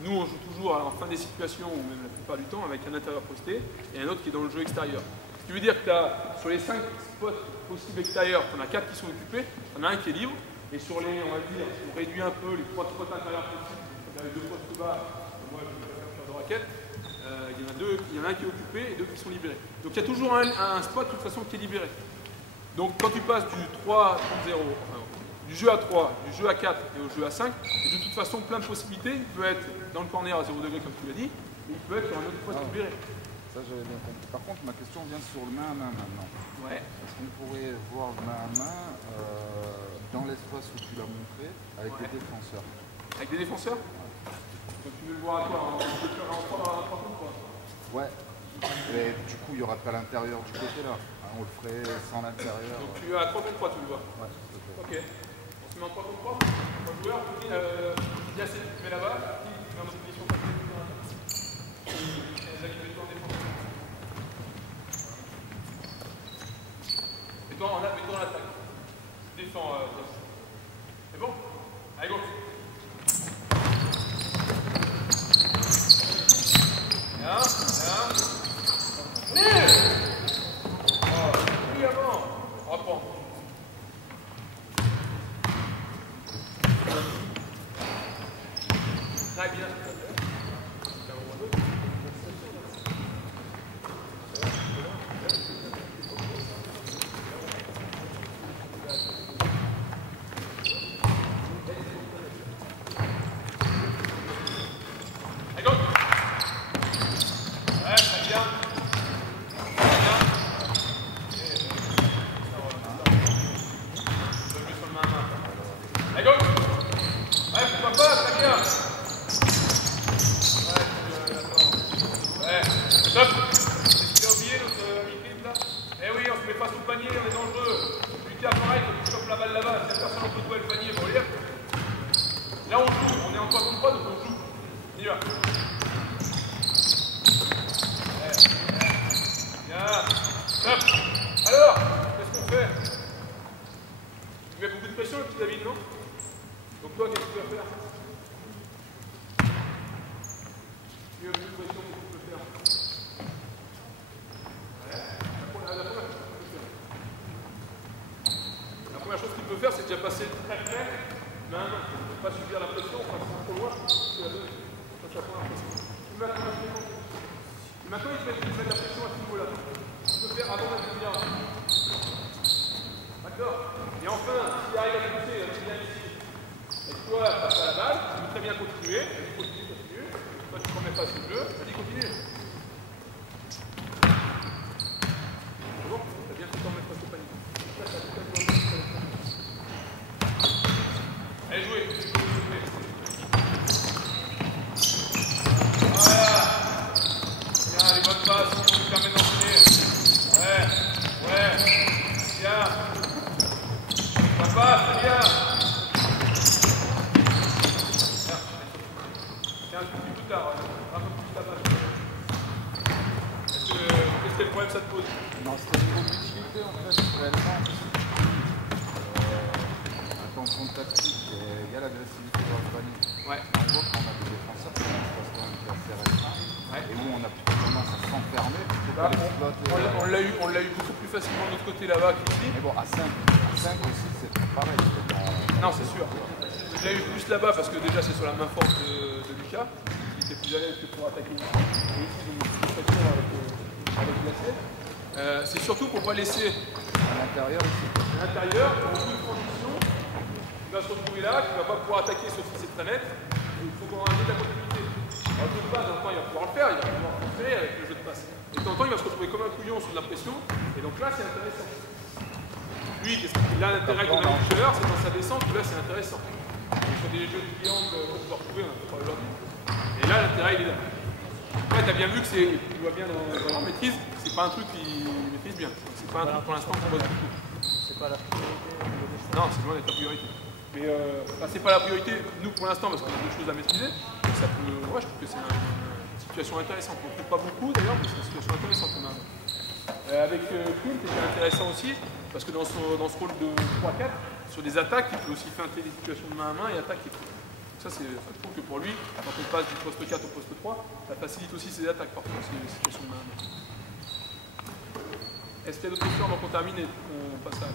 Nous, on joue toujours en fin des situations, ou même la plupart du temps, avec un intérieur posté et un autre qui est dans le jeu extérieur. Ce qui veut dire que tu as, sur les 5 spots possibles extérieurs, tu en as 4 qui sont occupés, tu en as un qui est libre. Et sur les, on va dire, si on réduit un peu les 3 spots intérieurs possibles, avec 2 postes bas, moi je vais faire de raquette. Il y en a un qui est occupé et 2 qui sont libérés. Donc il y a toujours un spot de toute façon qui est libéré. Donc quand tu passes du 3 contre 0, enfin, du jeu à 3, du jeu à 4 et au jeu à 5, il y a de toute façon plein de possibilités. Il peut être dans le corner à 0 degré comme tu l'as dit, mais il peut être sur un autre spot libéré. Ça j'avais bien compris. Par contre ma question vient sur le main à main maintenant. Ouais. Est-ce qu'on pourrait voir le main à main dans l'espace où tu l'as montré avec des défenseurs? Avec des défenseurs? Donc tu veux le voir à quoi? En 3 contre 3? Ouais. Mais du coup, il n'y aura pas l'intérieur du côté là. Hein, on le ferait sans l'intérieur. Donc tu as 3 contre 3, tu le vois? Ouais, s'il te plaît. Ok. On se met en 3 contre 3. 3 joueurs, il y a ces tu mets là-bas, qui met en position facile. Mets-toi en attaque. Défends. C'est bon? Allez, go! Bien, bien. Oui, avant. On reprend. Très bien. Allez, go! Ouais, très bien. faire, c'est déjà passer très près, main à main. Il ne faut pas subir la pression, enfin, c'est trop loin. C'est la deuxième. Ça, c'est la première pression. Maintenant, il fait la pression à ce niveau-là. Tu peux faire avant la demi-heure. D'accord. Et enfin, s'il arrive à pousser, c'est bien ici. Et toi, face à la balle, tu peux très bien continuer. Vas-y, continue. Toi, tu ne remets pas sur le jeu. Vas-y, continue. C'est bon, t'as bien fait t'en mettre face au panier. Allez, jouez. Voilà. Bien, les bonnes passes, ça vous permet d'enchaîner. Ouais. Bien. Ça passe, c'est bien. C'est un tout petit peu tard, un peu plus là-bas. Qu'est-ce que le problème ça te pose? Non, c'est au niveau d'utilité en fait, réellement. Attention tactique, il y a l'agressivité dans le panier. Ouais. On voit qu'on a des défenseurs qui passent quand même assez restreint. Ouais. Et où on a plutôt tendance à s'enfermer pour pas l'exploiter. On l'a eu beaucoup plus facilement de l'autre côté là-bas qu'ici. Mais bon, à 5 aussi, c'est pareil. Non, c'est sûr. Je l'ai eu plus là-bas parce que déjà c'est sur la main forte de Lucas, qui était plus à l'aise que pour attaquer ici. Et ici, j'ai eu plus de avec Glacé. C'est surtout pour ne pas laisser à l'intérieur ici. À l'intérieur, pour beaucoup de transition, tu vas se retrouver là, tu ne vas pas pouvoir attaquer sur cette planète. Il faut qu'on ait de la continuité. Alors, le jeu de passe, dans le temps, il va pouvoir le faire, il va pouvoir construire avec le jeu de passe. Et de temps en temps, il va se retrouver comme un couillon sous de la pression. Et donc là, c'est intéressant. Lui, qu'est-ce qu'il a l'intérêt qu'on a vu tout à l'heure, c'est dans sa descente, où là, c'est intéressant. Il faut des jeux de clients qu'on peut retrouver, on ne peut pas aujourd'hui. Et là, l'intérêt, il est là. Ouais, t'as bien vu que tu vois bien dans leur maîtrise, c'est pas un truc qui maîtrise bien. C'est pas un truc pour l'instant qu'on bosse beaucoup. C'est pas la priorité. Non, c'est loin d'être la priorité. Mais c'est pas la priorité, nous pour l'instant, parce qu'on a d'autres choses à maîtriser. Ça peut, ouais, je trouve que c'est une situation intéressante. On ne trouve pas beaucoup d'ailleurs, mais c'est une situation intéressante qu'on a. Avec Kuhn, c'était intéressant aussi, parce que dans ce rôle de 3-4, sur des attaques, il peut aussi feinter des situations de main à main et attaquer. Ça, je trouve que pour lui, quand on passe du poste 4 au poste 3, ça facilite aussi ses attaques parfois, ces situations de main à main. Est-ce qu'il y a d'autres questions avant qu'on termine et qu'on passe à...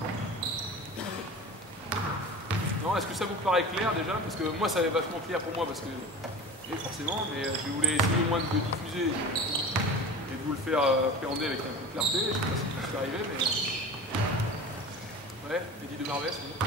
Non, est-ce que ça vous paraît clair déjà? Parce que moi, ça est vachement clair pour moi, parce que... Oui, forcément, mais je voulais essayer au moins de diffuser et de vous le faire appréhender avec un peu de clarté. Je ne sais pas si je suis arrivé, mais... Ouais, Eddie de Marvet, c'est bon.